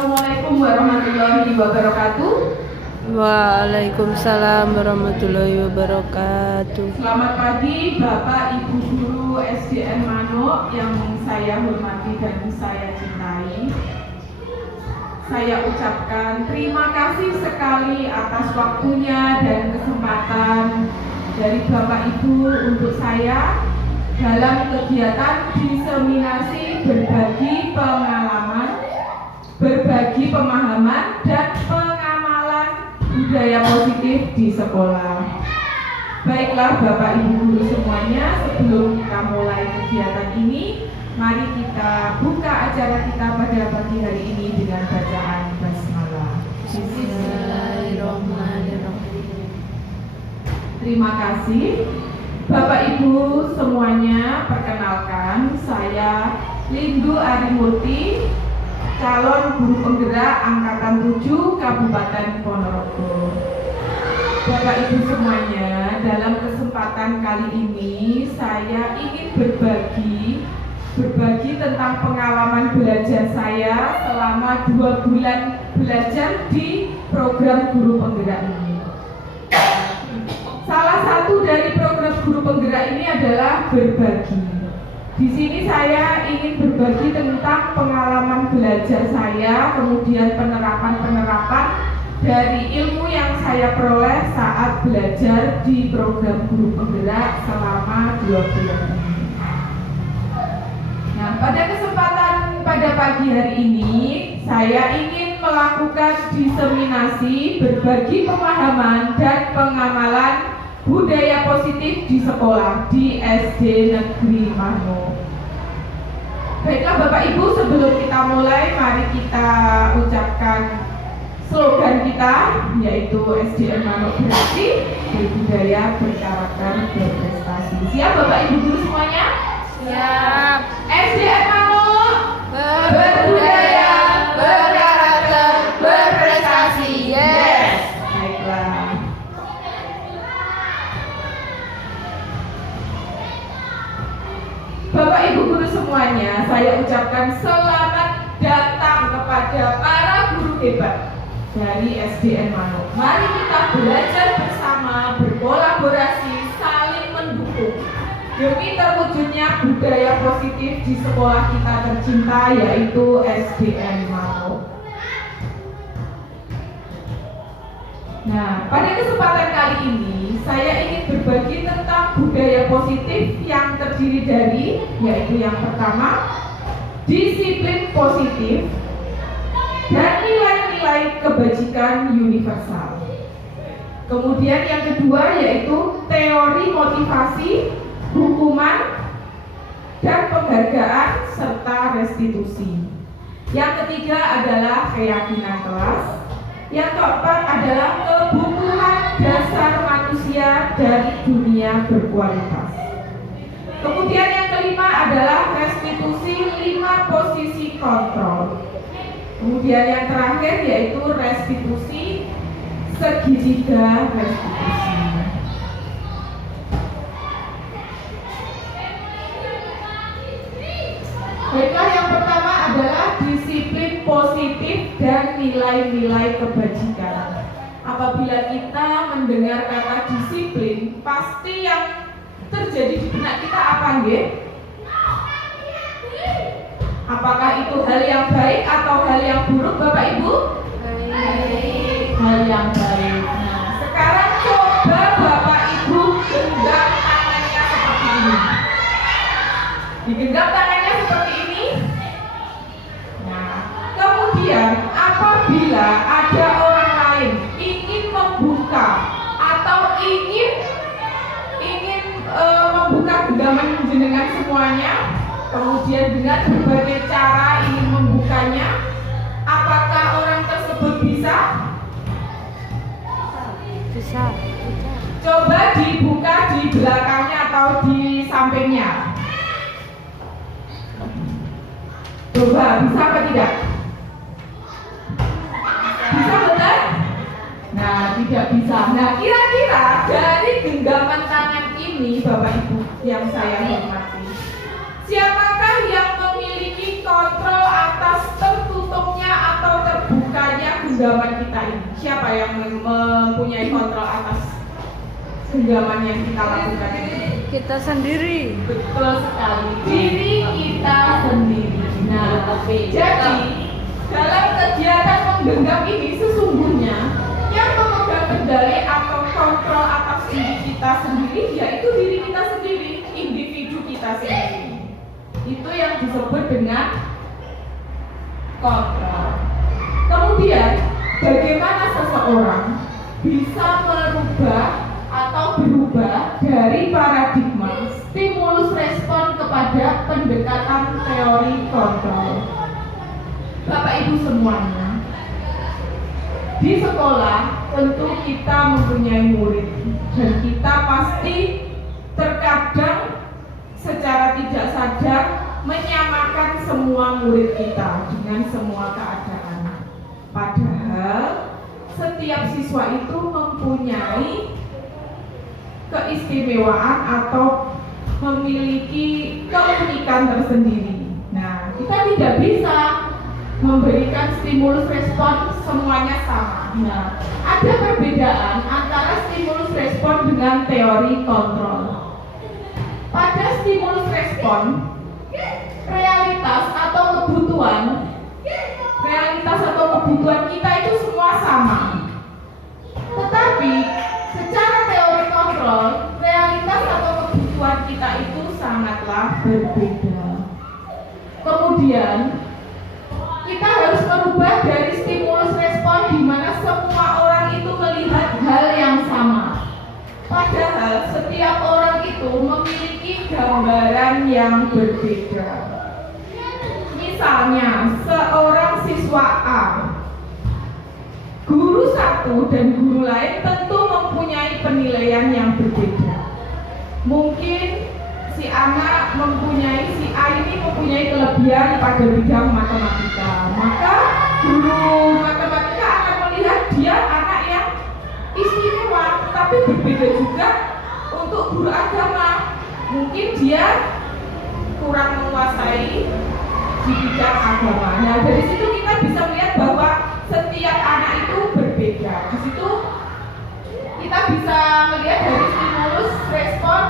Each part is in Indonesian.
Assalamualaikum warahmatullahi wabarakatuh. Waalaikumsalam warahmatullahi wabarakatuh. Selamat pagi Bapak Ibu Guru SDN Manuk yang saya hormati dan saya cintai. Saya ucapkan terima kasih sekali atas waktunya dan kesempatan dari Bapak Ibu untuk saya dalam kegiatan diseminasi berbagi pengalaman, berbagi pemahaman dan pengamalan budaya positif di sekolah. Baiklah Bapak Ibu Guru semuanya, sebelum kita mulai kegiatan ini, mari kita buka acara kita pada pagi hari ini dengan bacaan basmalah. Bismillahirrahmanirrahim. Terima kasih. Bapak Ibu semuanya, perkenalkan saya Lindu Arimurti, calon guru penggerak Angkatan 7 Kabupaten Ponorogo. Bapak Ibu semuanya, dalam kesempatan kali ini saya ingin berbagi tentang pengalaman belajar saya selama 2 bulan belajar di program guru penggerak ini. Salah satu dari program guru penggerak ini adalah berbagi. Di sini saya ingin berbagi tentang pengalaman belajar saya, kemudian penerapan dari ilmu yang saya peroleh saat belajar di program guru penggerak selama 2 bulan ini. Nah, pada kesempatan pada pagi hari ini, saya ingin melakukan diseminasi berbagi pemahaman dan pengamalan budaya positif di sekolah di SD Negeri Manuk. Baiklah Bapak Ibu, sebelum kita mulai, mari kita ucapkan slogan kita, yaitu SDN Manuk bersih, berbudaya, berkarakter, berprestasi. Siap Bapak Ibu Guru semuanya? Siap. SDN Manuk berbudaya, berkarakter, berprestasi. Yes. Baiklah. Bapak Ibu Guru semuanya, saya ucapkan selamat datang kepada para guru hebat dari SDN Manuk. Mari kita belajar bersama, berkolaborasi, saling mendukung demi terwujudnya budaya positif di sekolah kita tercinta, yaitu SDN Manuk. Nah, pada kesempatan kali ini saya ingin berbagi tentang budaya positif yang terdiri dari, yaitu yang pertama, disiplin positif dan nilai-nilai kebajikan universal. Kemudian yang kedua yaitu teori motivasi, hukuman, dan penghargaan serta restitusi. Yang ketiga adalah keyakinan kelas. Yang keempat adalah kebutuhan dasar manusia dari dunia berkualitas. Kemudian yang kelima adalah restitusi 5 posisi kontrol. Kemudian yang terakhir yaitu restitusi segitiga restitusi. Baiklah, yang pertama adalah disiplin positif dan nilai-nilai kebajikan. Apabila kita mendengar kata disiplin, pasti yang terjadi di benak kita apa nggih? Apakah itu hal yang baik atau hal yang buruk Bapak Ibu? Baik. Hal yang baik. Nah, sekarang coba Bapak Ibu genggam tangannya seperti ini. Digenggam tangannya seperti ini. Nah, kemudian apabila ada orang lain ingin membuka atau ingin membuka genggaman jenengan semuanya, kemudian dengan berbagai cara ingin membukanya, apakah orang tersebut bisa? Bisa. Coba dibuka di belakangnya atau di sampingnya. Coba, bisa apa tidak? Bisa betul? Nah, tidak bisa. Nah, kira-kira dari genggaman tangan ini Bapak Ibu yang saya hormati, siapakah yang memiliki kontrol atas tertutupnya atau genggaman kita ini? Siapa yang mempunyai kontrol atas genggaman yang kita lakukan ini? Kita sendiri. Betul sekali, diri kita sendiri. Nah, jadi dalam kegiatan menggenggam ini sesungguhnya yang memegang kendali atau kontrol atas diri kita sendiri yaitu diri kita sendiri, individu kita sendiri. Itu yang disebut dengan kontrol. Kemudian, bagaimana seseorang bisa merubah atau berubah dari paradigma stimulus respon kepada pendekatan teori kontrol. Bapak Ibu semuanya, di sekolah tentu kita mempunyai murid dan kita pasti terkadang secara tidak sadar menyamakan semua murid kita dengan semua keadaan. Padahal setiap siswa itu mempunyai keistimewaan atau memiliki keunikan tersendiri. Nah, kita tidak bisa memberikan stimulus respon semuanya sama. Nah, ada perbedaan antara stimulus respon dengan teori kontrol. Pada stimulus respon, realitas atau kebutuhan kita itu semua sama. Tetapi secara teori kontrol, realitas atau kebutuhan kita itu sangatlah berbeda. Kemudian kita harus merubah dari stimulus respon di mana semua orang itu melihat hal yang sama. Padahal setiap orang itu memiliki gambaran yang berbeda. Misalnya, seorang siswa A, guru satu dan guru lain tentu mempunyai penilaian yang berbeda. Mungkin si A ini mempunyai kelebihan pada bidang matematika. Maka guru matematika akan melihat dia anak yang istimewa, tapi berbeda juga untuk guru agama. Mungkin dia kurang menguasai di bidang agama. Nah, dari situ kita bisa melihat bahwa setiap anak itu berbeda. Di situ kita bisa melihat dari stimulus respon,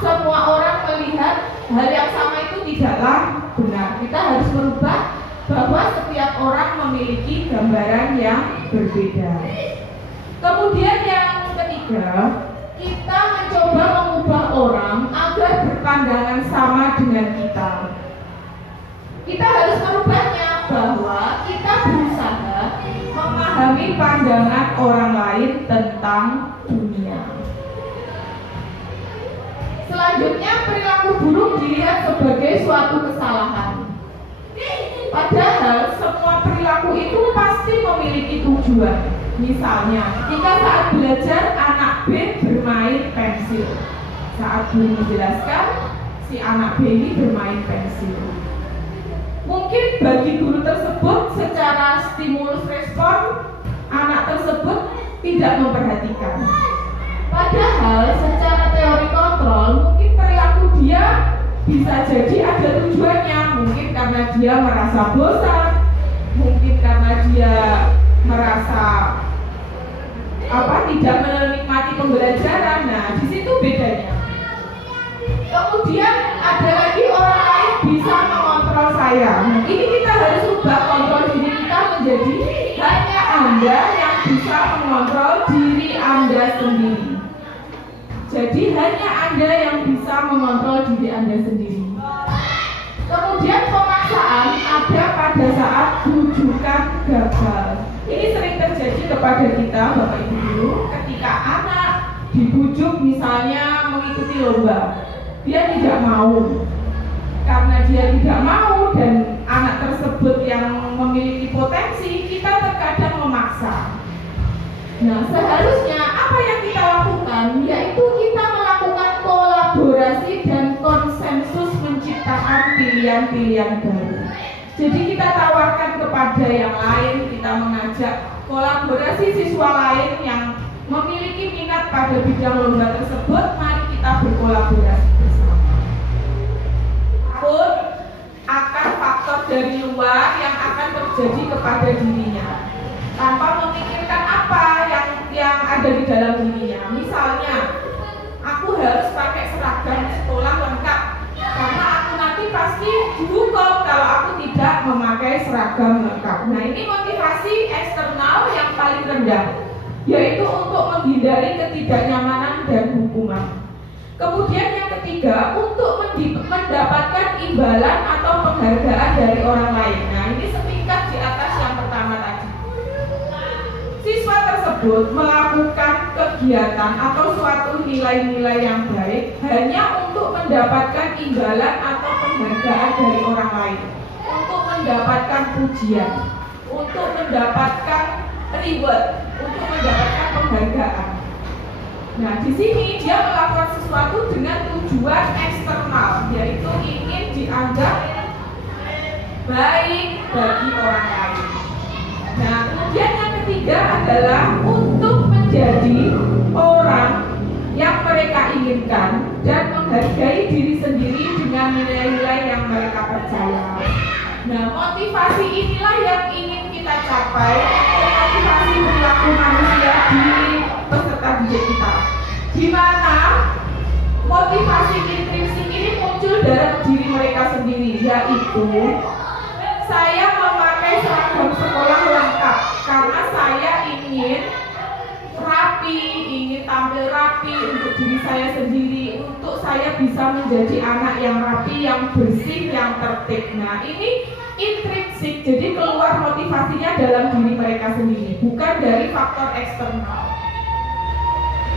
semua orang melihat hal yang sama itu tidaklah benar. Kita harus merubah bahwa setiap orang memiliki gambaran yang berbeda. Kemudian yang ketiga, kita mencoba mengubah orang agar berpandangan sama dengan kita. Kita harus merubahnya bahwa kita berusaha memahami pandangan orang lain tentang dunia. Selanjutnya, perilaku buruk dilihat sebagai suatu kesalahan. Padahal semua perilaku itu pasti memiliki tujuan. Misalnya, ketika saat belajar anak B bermain pensil. Saat guru menjelaskan, si anak B ini bermain pensil. Mungkin bagi guru tersebut secara stimulus respon, anak tersebut tidak memperhatikan. Padahal secara teori kontrol, mungkin perilaku dia bisa jadi ada tujuannya. Mungkin karena dia merasa bosan, mungkin karena dia merasa tidak menikmati pembelajaran. Nah, di situ bedanya. Kemudian ada lagi orang lain bisa mengontrol saya. Nah, ini kita harus ubah kontrol diri kita menjadi hanya Anda yang bisa mengontrol diri Anda sendiri. Jadi hanya Anda yang bisa mengontrol diri Anda sendiri. Kemudian pemaksaan ada pada saat rujukan gagal. Ini sering terjadi kepada kita, Bapak Ibu guru, ketika anak dibujuk misalnya mengikuti lomba. Dia tidak mau. Karena dia tidak mau dan anak tersebut yang memiliki potensi, kita terkadang memaksa. Nah, seharusnya apa yang kita lakukan yaitu kita melakukan kolaborasi dan konsensus menciptakan pilihan-pilihan baru. Jadi kita tawarkan kepada yang lain, kita mengajak kolaborasi siswa lain yang memiliki minat pada bidang lomba tersebut, mari kita berkolaborasi bersama. Pun akan faktor dari luar yang akan terjadi kepada dirinya. tanpa memikirkan apa yang ada di dalam dirinya. Misalnya, aku harus pakai seragam sekolah lengkap karena aku nanti pasti dihukum kalau aku tidak memakai seragam lengkap. Nah, ini motivasi eksternal yang paling rendah, yaitu untuk menghindari ketidaknyamanan dan hukuman. Kemudian yang ketiga, untuk mendapatkan imbalan atau penghargaan dari orang lain. Nah, ini setingkat di atas yang pertama tadi. Siswa tersebut melakukan kegiatan atau suatu nilai-nilai yang baik hanya untuk mendapatkan imbalan atau penghargaan dari orang lain, untuk mendapatkan pujian, untuk mendapatkan reward, untuk mendapatkan penghargaan. Nah, di sini dia melakukan sesuatu dengan tujuan eksternal, yaitu ingin dianggap baik bagi orang lain. Nah, kemudian yang ketiga adalah untuk menjadi orang yang mereka inginkan dan menghargai diri sendiri dengan nilai-nilai yang mereka percaya. Nah, motivasi inilah yang ingin kita capai, motivasi perilaku manusia di peserta didik kita, di mana motivasi intrinsik ini muncul dalam diri mereka sendiri, yaitu saya memakai seragam sekolah lengkap karena saya ingin rapi, ingin tampil rapi untuk diri saya sendiri, untuk saya bisa menjadi anak yang rapi, yang bersih, yang tertib. Nah, ini intrinsik, jadi keluar motivasinya dalam diri mereka sendiri, bukan dari faktor eksternal.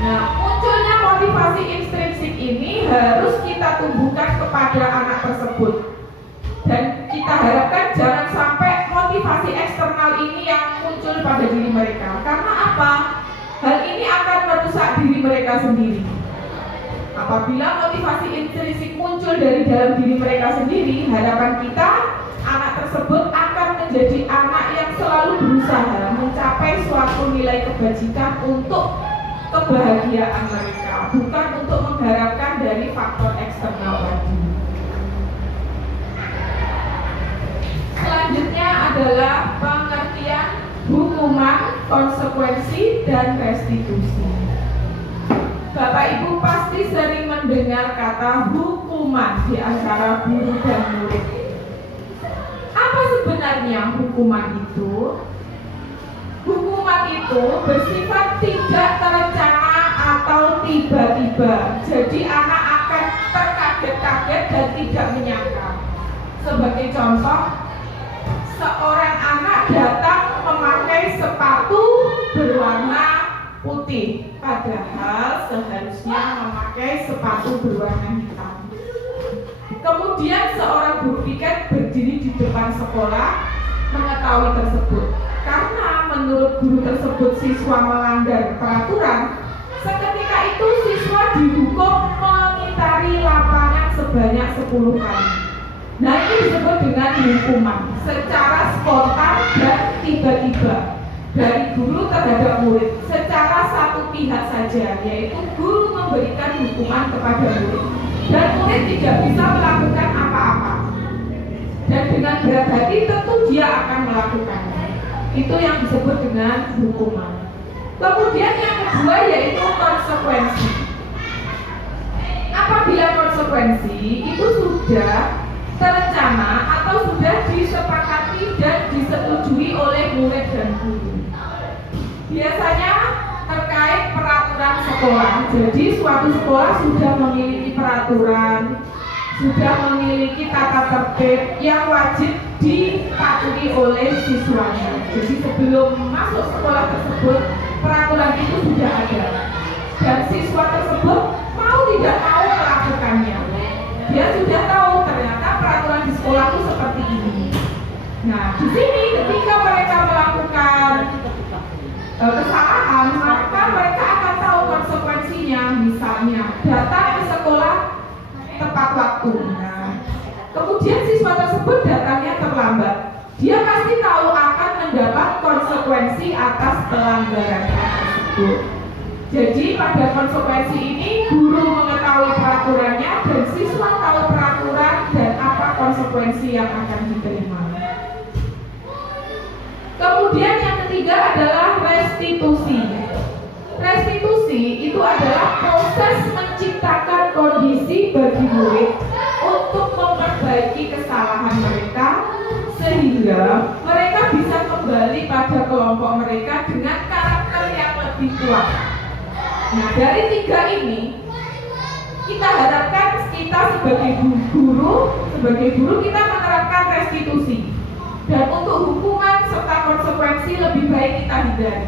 Nah, munculnya motivasi intrinsik ini harus kita tumbuhkan kepada anak tersebut. Dan kita harapkan jangan sampai motivasi eksternal ini yang muncul pada diri mereka. Karena apa? Hal ini akan merusak diri mereka sendiri. Apabila motivasi intrinsik muncul dari dalam diri mereka sendiri, harapan kita anak tersebut akan menjadi anak yang selalu berusaha mencapai suatu nilai kebajikan untuk kebahagiaan mereka, bukan untuk mengharapkan dari faktor eksternal tadi. Selanjutnya adalah pengertian hukuman, konsekuensi, dan restitusi. Bapak Ibu pasti sering mendengar kata hukuman di antara guru dan murid. Apa sebenarnya hukuman itu? Hukuman itu bersifat tidak terencana atau tiba-tiba. Jadi anak akan terkaget-kaget dan tidak menyangka. Sebagai contoh, seorang anak datang memakai sepatu berwarna putih, padahal seharusnya memakai sepatu berwarna hitam. Kemudian seorang guru piket berdiri di depan sekolah mengetahui tersebut. Karena menurut guru tersebut siswa melanggar peraturan, seketika itu siswa dihukum mengitari lapangan sebanyak 10 kali. Nah, ini disebut dengan hukuman secara spontan dan tiba-tiba dari guru terhadap murid secara satu pihak saja, yaitu guru memberikan hukuman kepada murid dan murid tidak bisa melakukan apa-apa, dan dengan berat hati tentu dia akan melakukannya. Itu yang disebut dengan hukuman. Kemudian yang kedua yaitu konsekuensi. Apabila konsekuensi itu sudah terencana atau sudah disepakati dan disetujui oleh murid dan guru. Biasanya terkait peraturan sekolah. Jadi suatu sekolah sudah memiliki peraturan, sudah memiliki tata tertib yang wajib dipatuhi oleh siswanya. Jadi sebelum masuk sekolah tersebut, peraturan itu sudah ada. Dan siswa tersebut mau tidak mau melakukannya. Dia sudah tahu ternyata peraturan di sekolah itu seperti ini. Nah, di sini ketika mereka melakukan kesalahan, maka mereka akan tahu konsekuensinya. Misalnya, datang ke sekolah tepat waktu. Nah, kemudian siswa tersebut datangnya terlambat. Dia pasti tahu akan mendapat konsekuensi atas pelanggarannya tersebut. Jadi pada konsekuensi ini guru mengetahui peraturannya dan siswa tahu peraturan dan apa konsekuensi yang akan diterima. Kemudian yang ketiga adalah proses menciptakan kondisi bagi murid untuk memperbaiki kesalahan mereka sehingga mereka bisa kembali pada kelompok mereka dengan karakter yang lebih kuat. Nah, dari 3 ini kita harapkan kita sebagai guru kita menerapkan restitusi, dan untuk hukuman serta konsekuensi lebih baik kita hindari.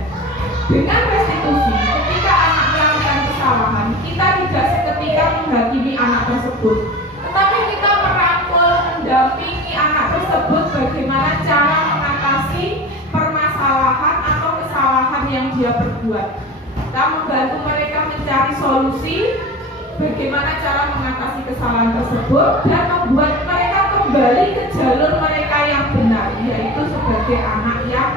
Dengan restitusi, ketika anak melakukan kesalahan, kita tidak seketika menghakimi anak tersebut, tetapi kita merangkul, mendampingi anak tersebut bagaimana cara mengatasi permasalahan atau kesalahan yang dia perbuat. Kita membantu mereka mencari solusi bagaimana cara mengatasi kesalahan tersebut dan membuat mereka kembali ke jalur mereka yang benar, yaitu sebagai anak yang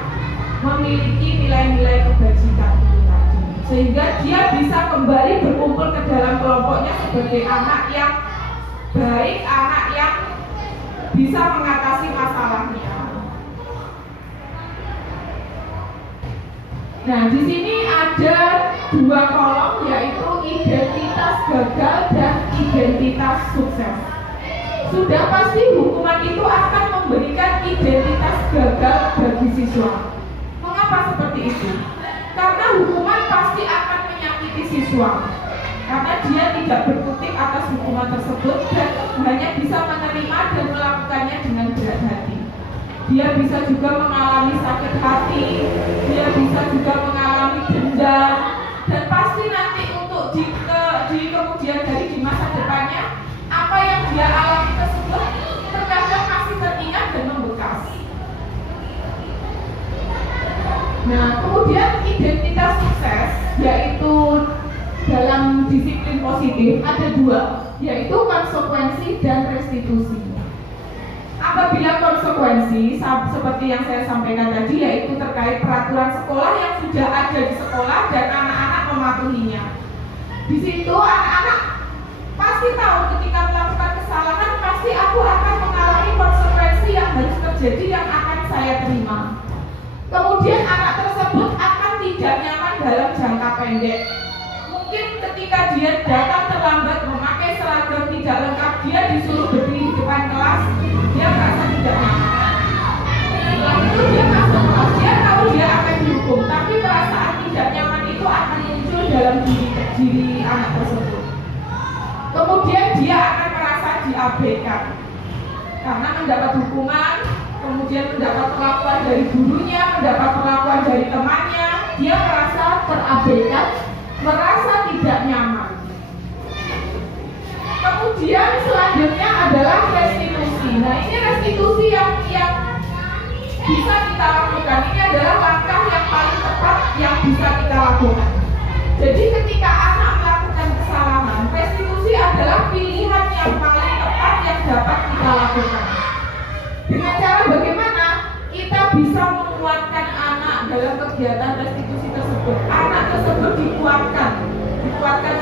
memiliki nilai-nilai kebajikan itu tadi, sehingga dia bisa kembali berkumpul ke dalam kelompoknya sebagai anak yang baik, anak yang bisa mengatasi masalahnya. Nah, di sini ada 2 kolom, yaitu identitas gagal dan identitas sukses. Sudah pasti hukuman itu akan memberikan identitas gagal bagi siswa. Mengapa seperti itu? Karena hukuman pasti akan menyakiti siswa, karena dia tidak berkutik atas hukuman tersebut dan hanya bisa menerima dan melakukannya dengan berat hati. Dia bisa juga mengalami sakit hati, dia bisa juga mengalami dendam, dan pasti nanti untuk di kemudian hari di masa depannya, apa yang dia alami tersebut terkadang masih teringat dan membekas. Nah, kemudian identitas sukses, yaitu dalam disiplin positif ada 2, yaitu konsekuensi dan restitusi. Apabila konsekuensi seperti yang saya sampaikan tadi, yaitu terkait peraturan sekolah yang sudah ada di sekolah dan anak-anak mematuhinya. Di situ anak-anak pasti tahu ketika melakukan kesalahan pasti aku akan mengalami konsekuensi yang harus terjadi yang akan saya terima. Kemudian anak tersebut akan tidak nyaman dalam jangka pendek. Mungkin ketika dia datang terlambat, memakai seragam tidak lengkap, dia disuruh berdiri di depan kelas, dia merasa tidak nyaman. Setelah itu dia masuk kelas, dia tahu dia akan dihukum, tapi perasaan tidak nyaman itu akan muncul dalam diri anak tersebut. Kemudian dia akan merasa diabaikan karena mendapat hukuman, kemudian mendapat perlakuan dari gurunya, mendapat perlakuan dari temannya, dia merasa terabaikan, merasa tidak nyaman. Kemudian selanjutnya adalah restitusi. Nah, ini restitusi yang bisa kita lakukan. Ini adalah langkah yang paling tepat yang bisa kita lakukan. Jadi ketika anak melakukan kesalahan, restitusi adalah pilihan yang paling tepat yang dapat kita lakukan. Dengan cara bagaimana? Kita bisa menguatkan anak dalam kegiatan restitusi tersebut. Anak tersebut dikuatkan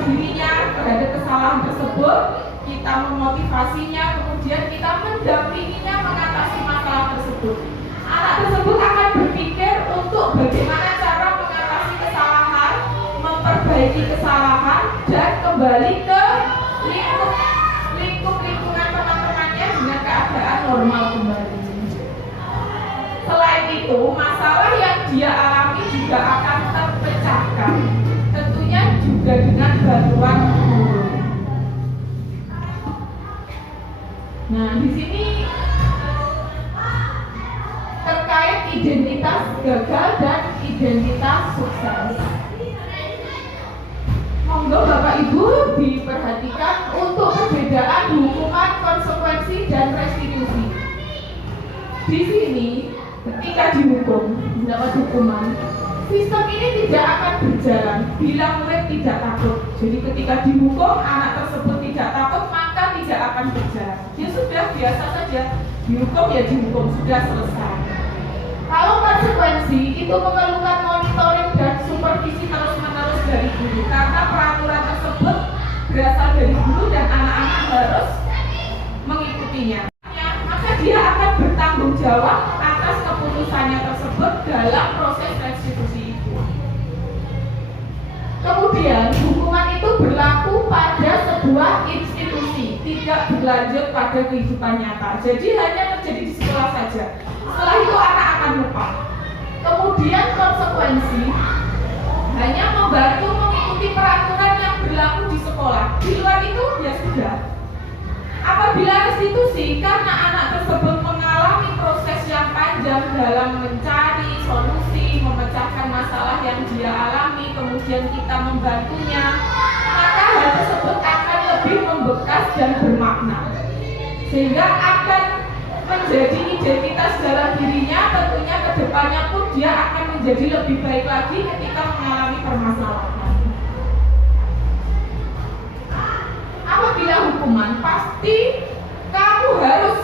dirinya terhadap kesalahan tersebut, kita memotivasinya, kemudian kita mendampinginya mengatasi masalah tersebut. Anak tersebut akan berpikir untuk bagaimana cara mengatasi kesalahan, memperbaiki kesalahan, dan kembali ke lingkungan teman-temannya dengan keadaan normal kembali. Selain itu, masalah yang dia alami juga akan terpecahkan, tentunya juga dengan bantuan guru. Nah, di sini terkait identitas gagal dan identitas sukses. Monggo Bapak Ibu diperhatikan untuk perbedaan hukuman, konsekuensi, dan restitusi. Di sini ketika dihukum, mendapat hukuman, sistem ini tidak akan berjalan bila murid tidak takut. Jadi ketika dihukum, anak tersebut tidak takut, maka tidak akan berjalan. Ya sudah, biasa saja, dihukum ya dihukum, sudah selesai. Kalau konsekuensi itu memerlukan monitoring dan supervisi terus-menerus dari guru, karena peraturan tersebut berasal dari guru dan anak-anak harus mengikutinya. Maka dia akan bertanggung jawab atas keputusannya tersebut dalam proses restitusi itu. Kemudian hukuman berlaku pada sebuah institusi, tidak berlanjut pada kehidupan nyata. Jadi hanya terjadi di sekolah saja. Setelah itu anak akan lupa. Kemudian konsekuensi hanya membantu mengikuti peraturan yang berlaku di sekolah. Di luar itu ya sudah. Apabila restitusi karena anak tersebut mengalami proses yang panjang dalam mencari solusi, memecahkan masalah yang dia alami, kemudian kita membantunya, maka hal tersebut akan lebih membekas dan bermakna, sehingga akan menjadi identitas dalam dirinya. Tentunya kedepannya pun dia akan menjadi lebih baik lagi ketika mengalami permasalahan. Apabila hukuman, pasti kamu harus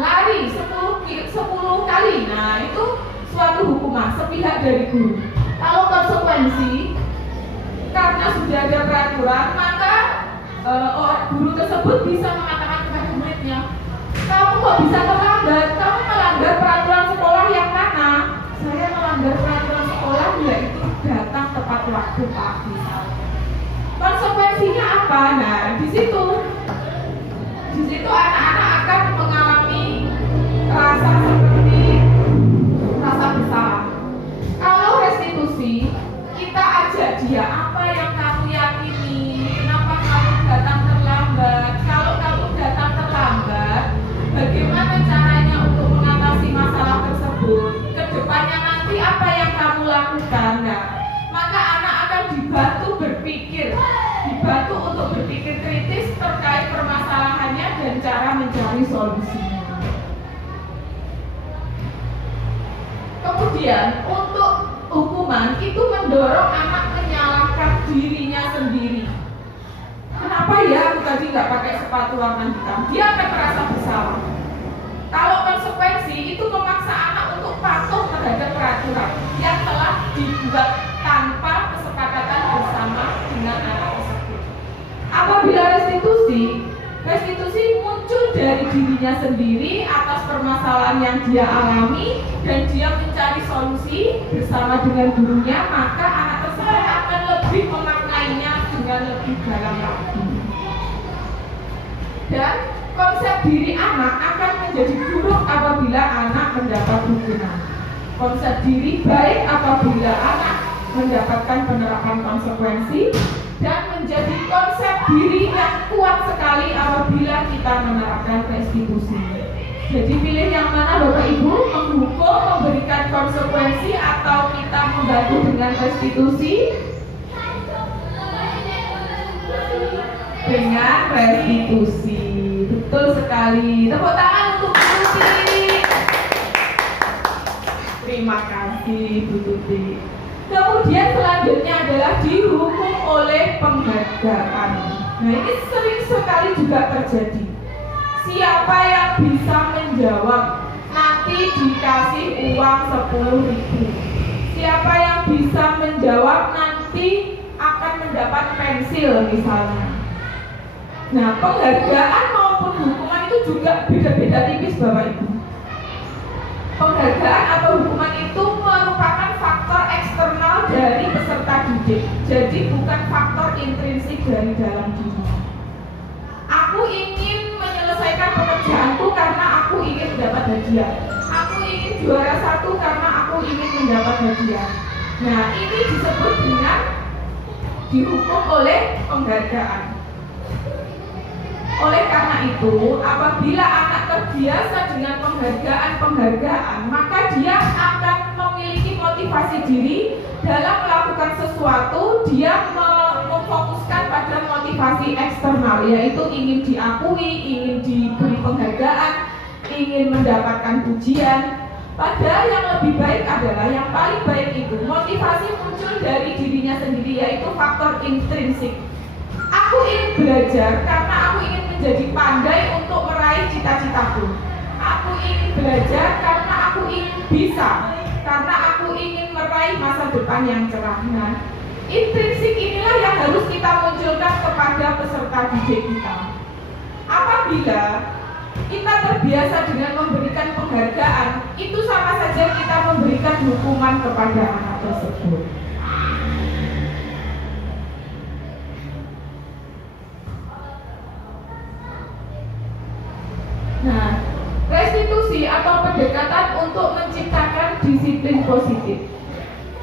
lari 10 kali. Nah, itu suatu hukuman sepihak dari guru. Kalau konsekuensi, karena sudah ada peraturan, maka guru tersebut bisa mengatakan kepada muridnya, kamu kok bisa terlambat? Kamu melanggar peraturan sekolah yang mana? Saya melanggar peraturan sekolah, yaitu datang tepat waktu, Pak. Konsekuensinya apa? Nah, di situ anak-anak akan mengalami rasa seperti rasa bersalah. Kalau restitusi, kita ajak dia, apa yang kamu yakini? Kenapa kamu datang terlambat? Kalau kamu datang terlambat, bagaimana caranya untuk mengatasi masalah tersebut? Kedepannya nanti apa yang kamu lakukan? Nah, maka anak akan dibantu untuk berpikir kritis terkait permasalahannya dan cara mencari solusinya. Kemudian untuk hukuman itu mendorong anak menyalahkan dirinya sendiri. Kenapa ya aku tadi nggak pakai sepatu warna hitam? Dia akan merasa bersalah. Kalau konsekuensi itu memaksa anak untuk patuh terhadap peraturan yang telah dibuat tanpa kesepakatan bersama dengan anak tersebut. Apabila restitusi muncul dari dirinya sendiri atas permasalahan yang dia alami dan dia mencari solusi bersama dengan gurunya, maka anak tersebut akan lebih memaknainya dengan lebih dalam lagi. Dan konsep diri anak akan menjadi buruk apabila anak mendapat hukuman. Konsep diri baik apabila anak mendapatkan penerapan konsekuensi, dan menjadi konsep diri yang kuat sekali apabila kita menerapkan restitusi. Jadi pilih yang mana Bapak Ibu, menghukum, memberikan konsekuensi, atau kita membantu dengan restitusi? Dengan restitusi. Betul sekali. Tepuk tangan untuk Bu Tuti. Terima kasih Bu Tuti. Kemudian selanjutnya adalah dihukum oleh penghargaan. Nah, ini sering sekali juga terjadi. Siapa yang bisa menjawab nanti dikasih uang 10.000? Siapa yang bisa menjawab nanti akan mendapat pensil misalnya? Nah, penghargaan maupun hukuman itu juga beda-beda tipis Bapak Ibu. Penghargaan atau hukuman itu merupakan faktor eksternal dari peserta didik, jadi bukan faktor intrinsik dari dalam diri. Aku ingin menyelesaikan pekerjaanku karena aku ingin mendapat hadiah. Aku ingin juara 1 karena aku ingin mendapat hadiah. Nah, ini disebut dengan dihukum oleh penghargaan. Oleh karena itu, apabila anak terbiasa dengan penghargaan, maka dia akan memiliki motivasi diri dalam melakukan sesuatu. Dia memfokuskan pada motivasi eksternal, yaitu ingin diakui, ingin diberi penghargaan, ingin mendapatkan pujian. Padahal yang lebih baik adalah, yang paling baik itu motivasi muncul dari dirinya sendiri, yaitu faktor intrinsik. Aku ingin belajar karena aku ingin menjadi pandai untuk meraih cita-citaku. Aku ingin belajar karena aku ingin bisa, karena aku ingin meraih masa depan yang cerah. Nah, intrinsik inilah yang harus kita munculkan kepada peserta didik kita. Apabila kita terbiasa dengan memberikan penghargaan, itu sama saja kita memberikan hukuman kepada anak tersebut. positif.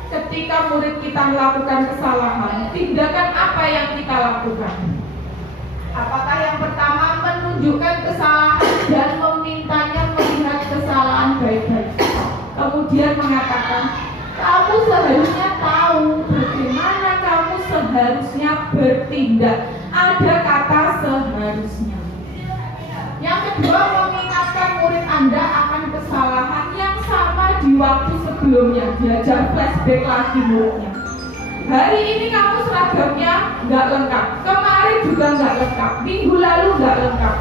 Ketika murid kita melakukan kesalahan, tindakan apa yang kita lakukan? Apakah yang pertama menunjukkan kesalahan dan memintanya melihat kesalahan baik-baik? Kemudian mengatakan, kamu seharusnya tahu bagaimana kamu seharusnya bertindak. Ada kata seharusnya. Yang kedua, mengingatkan murid Anda akan kesalahan yang sama di waktu sebelumnya. Diajar flashback lagi muridnya. Hari ini kamu seragamnya nggak lengkap, kemarin juga nggak lengkap, minggu lalu nggak lengkap.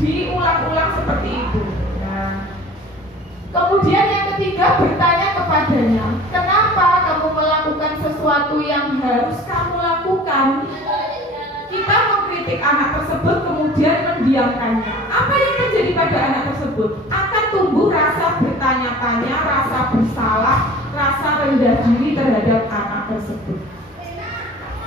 Diulang-ulang seperti itu. Nah, kemudian yang ketiga, bertanya kepadanya, kenapa kamu melakukan sesuatu yang harus kamu lakukan? Kita mengkritik anak tersebut kemudian mendiamkannya. Apa yang terjadi pada anak tersebut? Akan tumbuh rasa bertanya-tanya, rasa bersalah, rasa rendah diri terhadap anak tersebut.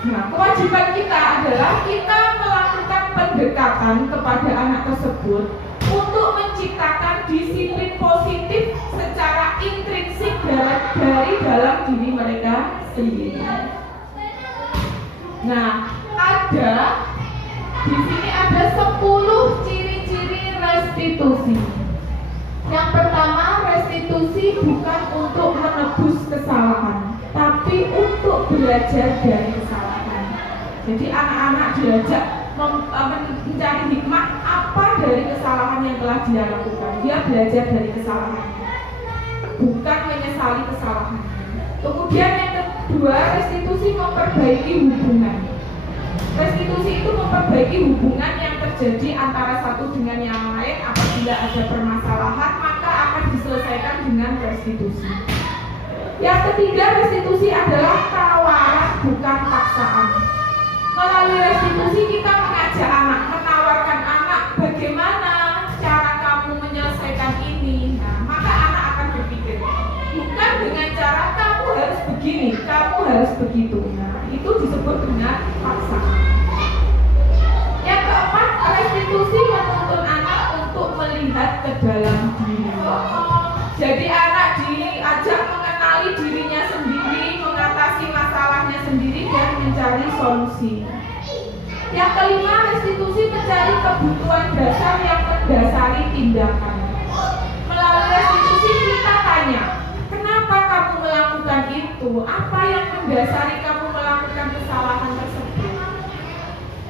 Nah, kewajiban kita adalah kita melakukan pendekatan kepada anak tersebut untuk menciptakan disiplin positif secara intrinsik dari dalam diri mereka sendiri. Nah, di sini ada 10 ciri-ciri restitusi. Yang pertama, restitusi bukan untuk menebus kesalahan, tapi untuk belajar dari kesalahan. Jadi anak-anak diajak mencari hikmah apa dari kesalahan yang telah dia lakukan. Dia belajar dari kesalahan, bukan menyesali kesalahan. Kemudian yang kedua, restitusi memperbaiki hubungan. Restitusi itu memperbaiki hubungan yang terjadi antara satu dengan yang lain. Apabila ada permasalahan, maka akan diselesaikan dengan restitusi. Yang ketiga, restitusi adalah tawaran bukan paksaan. Melalui restitusi kita mengajak anak, menawarkan anak bagaimana cara kamu menyelesaikan ini. Nah, maka anak akan berpikir, bukan dengan cara kamu harus begini, kamu harus begitu. Nah, itu disebut dengan paksaan. Yang keempat, restitusi menuntun anak untuk melihat ke dalam diri. Jadi anak diajak mengenali dirinya sendiri, mengatasi masalahnya sendiri dan mencari solusi. Yang kelima, restitusi mencari kebutuhan dasar yang mendasari tindakan. Melalui restitusi kita tanya, kenapa kamu melakukan itu? Apa yang mendasari kamu melakukan kesalahan tersebut?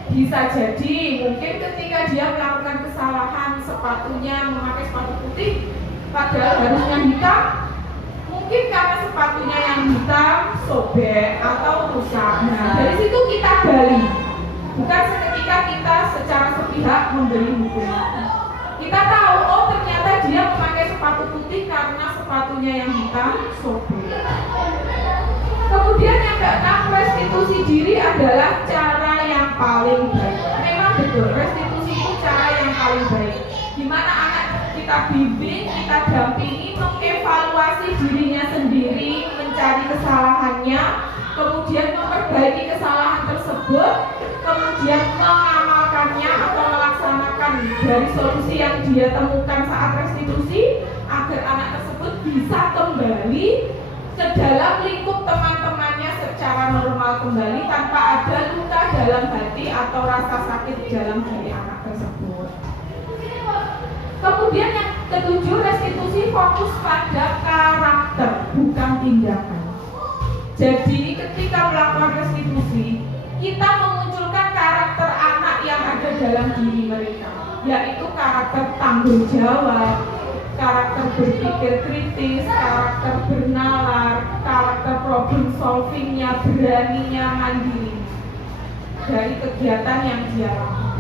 Bisa jadi mungkin ketika dia melakukan kesalahan, sepatunya memakai sepatu putih padahal harusnya hitam, mungkin karena sepatunya yang hitam sobek atau rusak. Nah, dari situ kita gali, bukan seketika kita secara sepihak memberi hukuman. Kita tahu, oh ternyata dia memakai sepatu putih karena sepatunya yang hitam sobek. Kemudian yang keenam, restitusi diri adalah cara yang paling baik. Memang betul, restitusi itu cara yang paling baik, di mana anak kita bimbing, kita dampingi, mengevaluasi dirinya sendiri, mencari kesalahannya, kemudian memperbaiki kesalahan tersebut, kemudian mengamalkannya atau melaksanakan dari solusi yang dia temukan saat restitusi, agar anak tersebut bisa kembali ke dalam lingkup teman-temannya secara normal kembali tanpa ada luka dalam hati atau rasa sakit dalam diri anak tersebut. Kemudian yang ketujuh, restitusi fokus pada karakter, bukan tindakan. Jadi ketika melakukan restitusi, kita memunculkan karakter anak yang ada dalam diri mereka, yaitu karakter tanggung jawab, karakter berpikir kritis, karakter bernalar, karakter problem solvingnya, beraninya, mandiri dari kegiatan yang dia lakukan.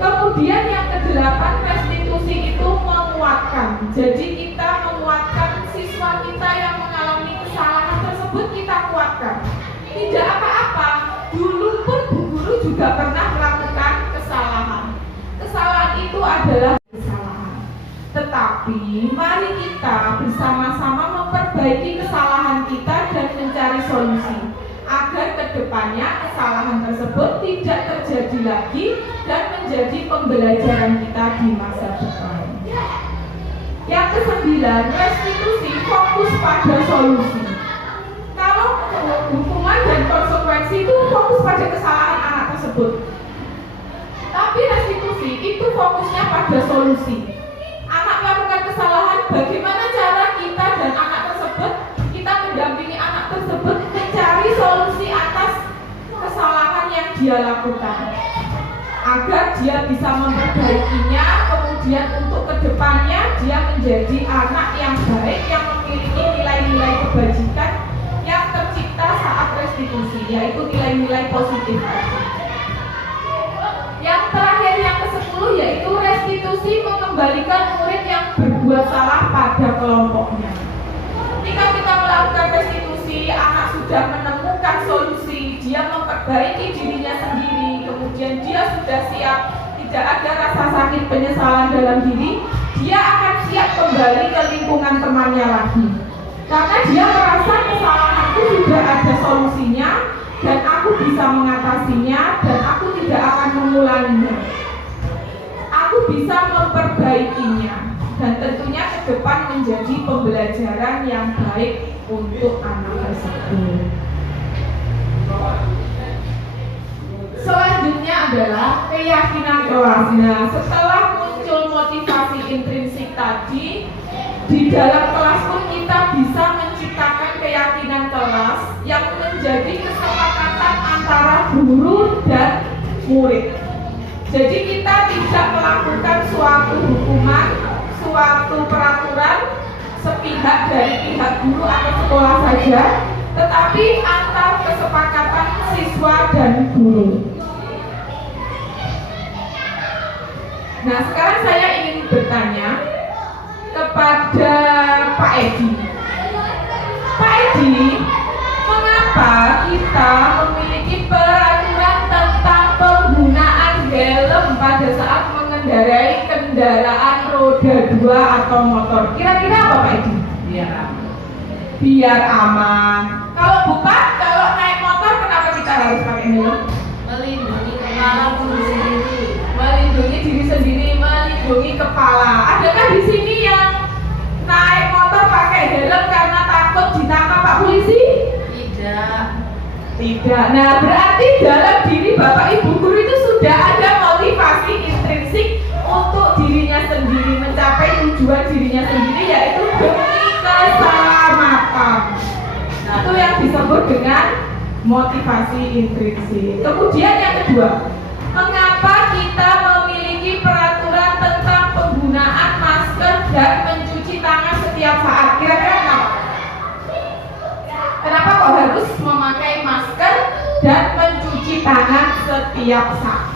Kemudian yang kedelapan, restitusi itu menguatkan. Jadi kita menguatkan siswa kita yang mengalami kesalahan tersebut, kita kuatkan. Tidak apa-apa, dulu pun Bu Guru juga pernah melakukan kesalahan. Kesalahan itu adalah kesalahan. Tetapi mari kita bersama-sama memperbaiki kesalahan kita dan mencari solusi, agar kedepannya kesalahan tersebut tidak terjadi lagi dan menjadi pembelajaran kita di masa depan. Yang ke-9, restitusi fokus pada solusi. Kalau hukuman dan konsekuensi itu fokus pada kesalahan anak tersebut. Tapi restitusi itu fokusnya pada solusi. Anak melakukan kesalahan, bagaimana cara kita dan anak tersebut, kita mendampingi anak tersebut mencari solusi atas kesalahan yang dia lakukan, agar dia bisa memperbaikinya, kemudian untuk kedepannya dia menjadi anak yang baik, yang memiliki nilai-nilai kebajikan yang tercipta saat restitusi, yaitu nilai-nilai positif. Yang terakhir, yang ke-10, yaitu restitusi mengembalikan murid yang berbuat salah pada kelompoknya. Ketika kita melakukan restitusi, anak sudah menemukan solusi, dia memperbaiki dirinya sendiri, kemudian dia sudah siap, tidak ada rasa sakit penyesalan dalam diri, dia akan siap kembali ke lingkungan temannya lagi. Karena dia merasa kesalahanku sudah ada solusinya, dan aku bisa mengatasinya, dan aku tidak akan mengulanginya. Aku bisa memperbaikinya, dan tentunya ke depan menjadi pembelajaran yang baik untuk anak tersebut. Selanjutnya adalah keyakinan kelas. Nah, setelah muncul motivasi intrinsik tadi, di dalam kelas pun kita bisa menciptakan keyakinan kelas yang menjadi kesepakatan antara guru dan murid. Jadi kita tidak melakukan suatu hukuman, suatu peraturan sepihak dari pihak guru atau sekolah saja, tetapi antar kesepakatan siswa dan guru. Nah, sekarang saya ingin bertanya kepada Pak Edi. Pak Edi, mengapa kita memiliki peraturan tentang penggunaan helm pada saat mengendarai kendaraan roda 2 atau motor? Kira-kira apa Pak Edi? Biar aman. Kalau bukan, kalau naik motor kenapa kita harus pakai helm? Melindungi kepala diri sendiri. Melindungi diri sendiri, melindungi kepala. Adakah di sini yang naik motor pakai helm karena takut ditangkap Pak Polisi? Tidak. Nah, berarti dalam diri Bapak Ibu guru itu sudah ada motivasi intrinsik untuk dirinya sendiri, mencapai tujuan dirinya sendiri, yaitu demi keselamatan. Nah, itu yang disebut dengan motivasi intrinsik. Kemudian yang kedua, mengapa kita memiliki peraturan tentang penggunaan masker dan mencuci tangan setiap saat? Kira-kira kenapa? Kenapa kok harus memakai masker dan mencuci tangan setiap saat?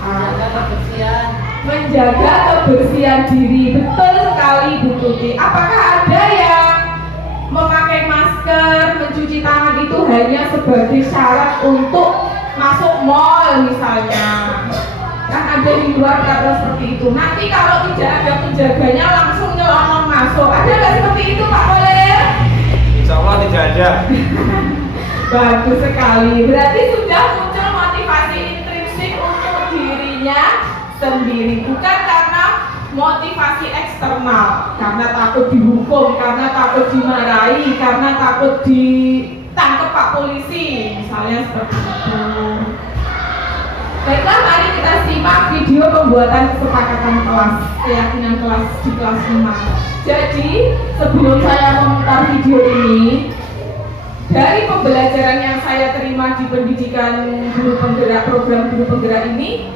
Menjaga kebersihan diri. Betul sekali Bu Tuti. Apakah ada yang memakai masker, mencuci tangan itu hanya sebagai syarat untuk masuk mall misalnya? Kan ada di luar peraturan seperti itu. Nanti kalau tidak ada penjaganya langsung nyelonong masuk. Ada nggak seperti itu Pak Kolir? Insya Allah tidak ada. Bagus sekali. Berarti sudah muncul motivasi intrinsik untuk dirinya sendiri, bukan karena motivasi eksternal, karena takut dihukum, karena takut dimarahi, karena takut ditangkap Pak Polisi, misalnya seperti itu. Baiklah, mari kita simak video pembuatan kesepakatan kelas, keyakinan kelas di kelas 5. Jadi, sebelum saya memutar video ini, dari pembelajaran yang saya terima di pendidikan guru penggerak, program guru penggerak ini,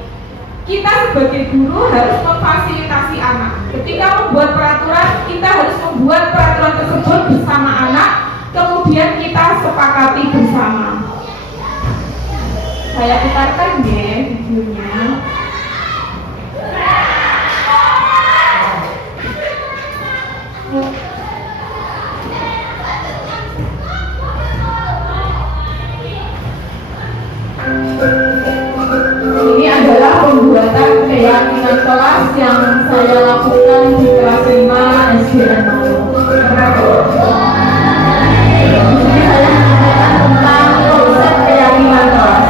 kita sebagai guru harus memfasilitasi anak. Ketika membuat peraturan, kita harus membuat peraturan tersebut bersama anak, kemudian kita sepakati bersama. Saya putarkan ya videonya. Ini adalah pembuatan keyakinan kelas yang saya lakukan di kelas 5 SDN Malu. Jadi saya menjelaskan tentang konsep keyakinan kelas.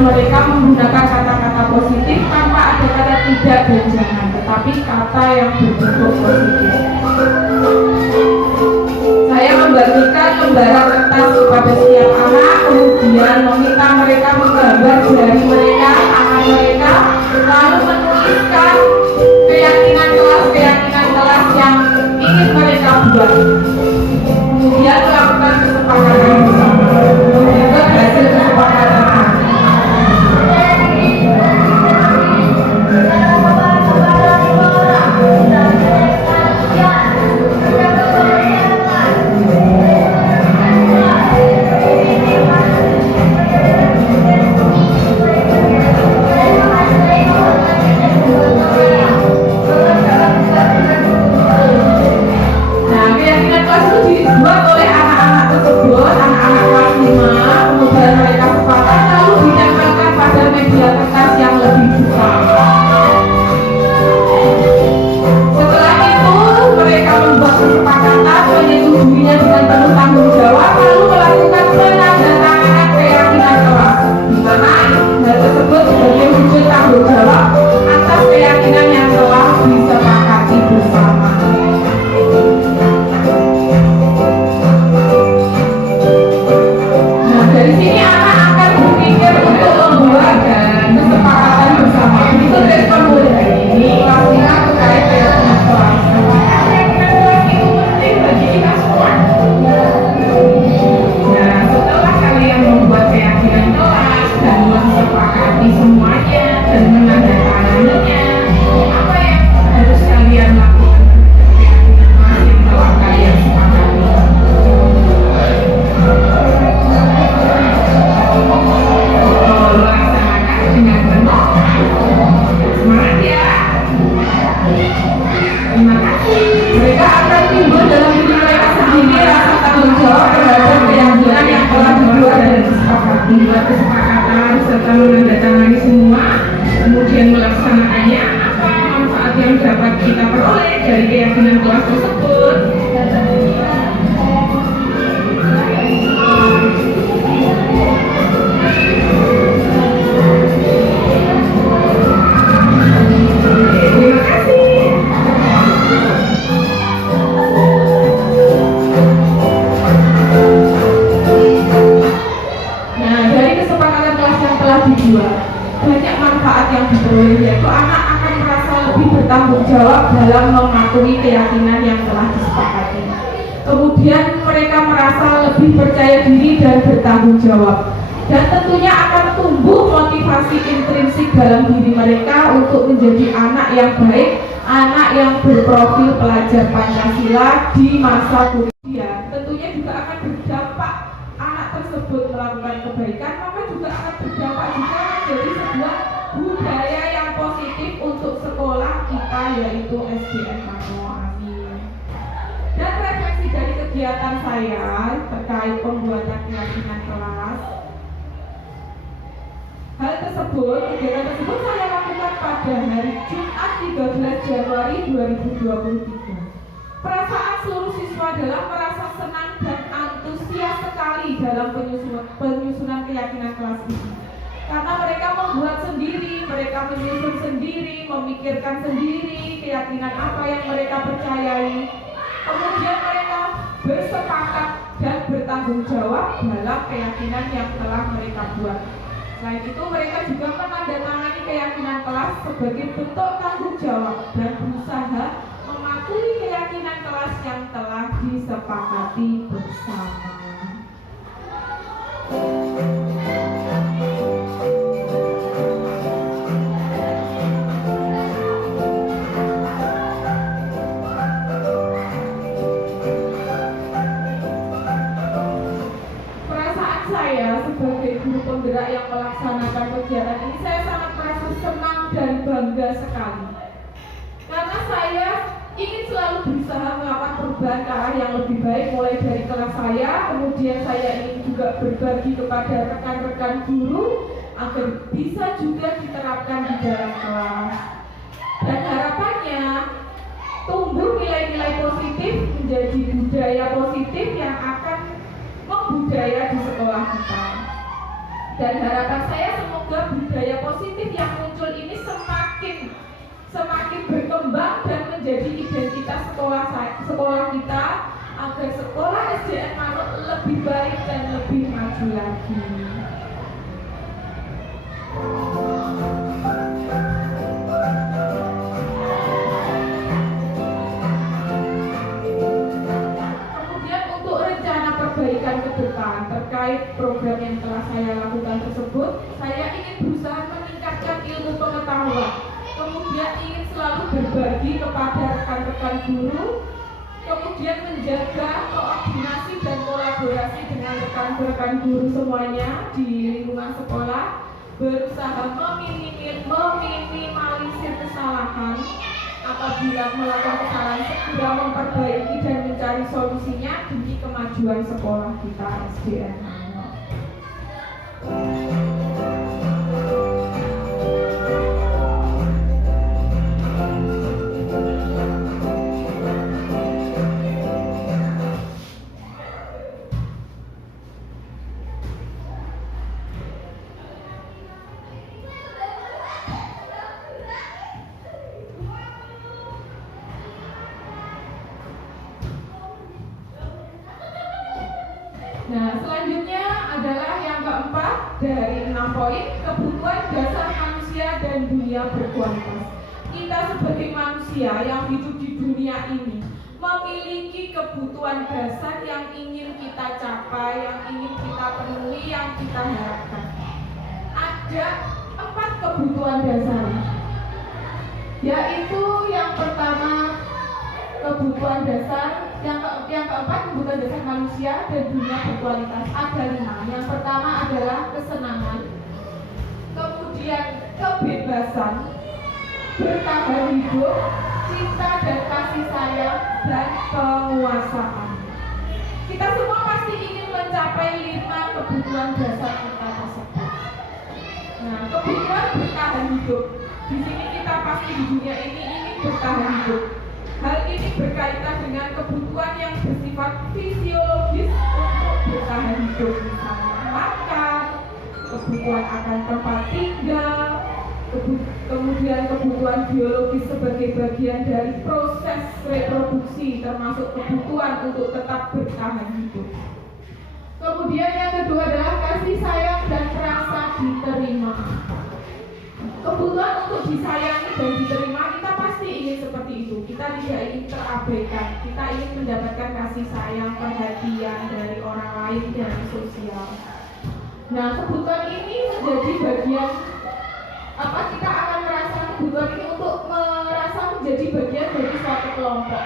mereka menggunakan kata-kata positif tanpa ada kata tidak dan jangan, tetapi kata yang berbentuk positif. Saya membagikan lembaran kertas kepada setiap anak, kemudian meminta mereka menggambar jari mereka, tangan mereka, lalu menuliskan keyakinan kelas yang ingin mereka buat. Kemudian melakukan kesepakatan bersama. Berikut hasil kesepakatan. Banyak manfaat yang diperoleh, yaitu anak akan merasa lebih bertanggung jawab dalam mematuhi keyakinan yang telah disepakati. Kemudian mereka merasa lebih percaya diri dan bertanggung jawab, dan tentunya akan tumbuh motivasi intrinsik dalam diri mereka untuk menjadi anak yang baik, anak yang berprofil pelajar Pancasila di masa kuliah. Tentunya juga akan berdampak, anak tersebut melakukan kebaikan, maka juga akan berdampak juga menjadi sebuah budaya yang positif untuk sekolah kita, yaitu SDN Mano. Amin. Dan refleksi dari kegiatan saya terkait pembuatan keyakinan kelas, kegiatan tersebut saya lakukan pada hari Jumat 13 Januari 2023. Perasaan seluruh siswa adalah merasa senang dan antusias sekali dalam penyusunan keyakinan kelas ini. Karena mereka membuat sendiri, mereka menyusun sendiri, memikirkan sendiri keyakinan apa yang mereka percayai. Kemudian mereka bersepakat dan bertanggung jawab dalam keyakinan yang telah mereka buat. Selain itu, mereka juga menandatangani keyakinan kelas sebagai bentuk tanggung jawab dan berusaha mematuhi keyakinan kelas yang telah disepakati bersama. Perasaan saya sebagai guru penggerak yang melaksanakan kegiatan ini, saya sangat merasa senang dan bangga sekali. Karena saya ingin selalu berusaha melakukan perubahan ke arah yang lebih baik, mulai dari kelas saya, kemudian saya ingin juga berbagi kepada rekan-rekan guru agar bisa juga diterapkan di dalam kelas. Dan harapannya tumbuh nilai-nilai positif menjadi budaya positif yang akan membudaya di sekolah kita. Dan harapan saya semoga budaya positif yang muncul ini semakin berkembang dan menjadi identitas sekolah kita, agar sekolah SDN Manuk lebih baik dan lebih maju lagi. Kemudian untuk rencana perbaikan ke depan terkait program yang telah saya lakukan tersebut, saya ingin berusaha meningkatkan ilmu pengetahuan, kemudian ingin selalu berbagi kepada rekan-rekan guru, kemudian menjaga koordinasi dan kolaborasi dengan rekan-rekan guru semuanya di lingkungan sekolah, berusaha meminimalisir kesalahan. Apabila melakukan kesalahan, segera memperbaiki dan mencari solusinya demi kemajuan sekolah kita SDN Manuk. Nah, selanjutnya adalah yang keempat dari 6 poin, kebutuhan dasar manusia dan dunia berkualitas. Kita sebagai manusia yang hidup di dunia ini memiliki kebutuhan dasar yang ingin kita capai, yang ingin kita penuhi, yang kita harapkan. Ada 4 kebutuhan dasar, yaitu yang pertama kebutuhan dasar, yang keempat kebutuhan dasar manusia dan dunia berkualitas. Ada 5. Yang pertama adalah kesenangan, kemudian kebebasan, bertahan hidup, cinta dan kasih sayang, dan penguasaan. Kita semua pasti ingin mencapai 5 kebutuhan dasar kita tersebut. Nah, kebutuhan bertahan hidup, di sini kita pasti di dunia ini ingin bertahan hidup. Hal ini berkaitan dengan kebutuhan yang bersifat fisiologis untuk bertahan hidup, misalnya makan, kebutuhan akan tempat tinggal, kemudian kebutuhan biologis sebagai bagian dari proses reproduksi, termasuk kebutuhan untuk tetap bertahan hidup. Kemudian yang kedua adalah kasih sayang dan rasa diterima. Kebutuhan untuk disayangi dan diterima kita pasti ingin seperti itu. Kita tidak ingin terabaikan. Kita ingin mendapatkan kasih sayang, perhatian dari orang lain dan sosial. Nah, kebutuhan ini menjadi bagian kita akan merasa kebutuhan ini untuk merasa menjadi bagian dari suatu kelompok,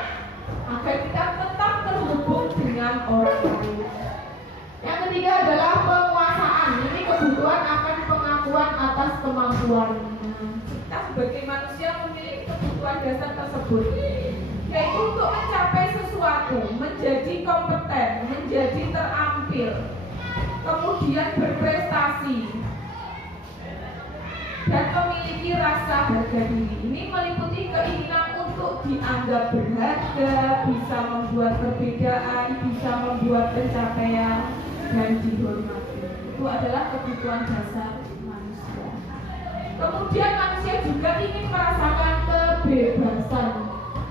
agar kita tetap terhubung dengan orang lain. Yang ketiga adalah penguasaan. Ini kebutuhan akan pengakuan atas kemampuan. Kita sebagai manusia memiliki kebutuhan dasar tersebut, yaitu untuk mencapai sesuatu, menjadi kompeten, menjadi terampil, kemudian berprestasi, dan memiliki rasa harga diri. Ini meliputi keinginan untuk dianggap berharga, bisa membuat perbedaan, bisa membuat pencapaian, dan dihormati. Itu adalah kebutuhan dasar manusia. Kemudian manusia juga ingin merasakan kebebasan,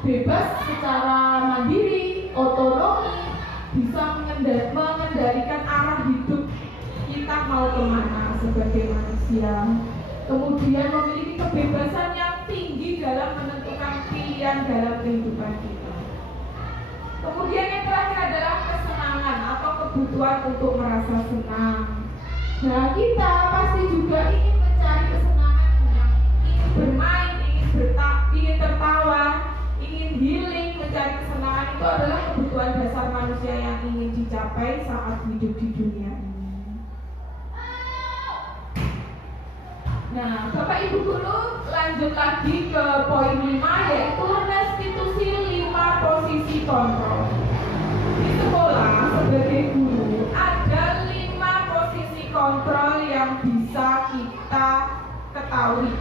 bebas secara mandiri, otonomi, bisa mengendalikan arah hidup kita mau kemana sebagai manusia. Kemudian memiliki kebebasan yang tinggi dalam menentukan pilihan dalam kehidupan kita. Kemudian yang terakhir adalah kesenangan atau kebutuhan untuk merasa senang. Nah, kita pasti juga ingin mencari kesenangan, ingin bermain, ingin tertawa, ingin healing, mencari kesenangan. Itu adalah kebutuhan dasar manusia yang ingin dicapai saat hidup di dunia ini. Nah, Bapak Ibu Guru lanjut lagi ke poin 5, yaitu restitusi 5 posisi kontrol. Di sekolah sebagai guru ada 5 posisi kontrol yang bisa kita ketahui.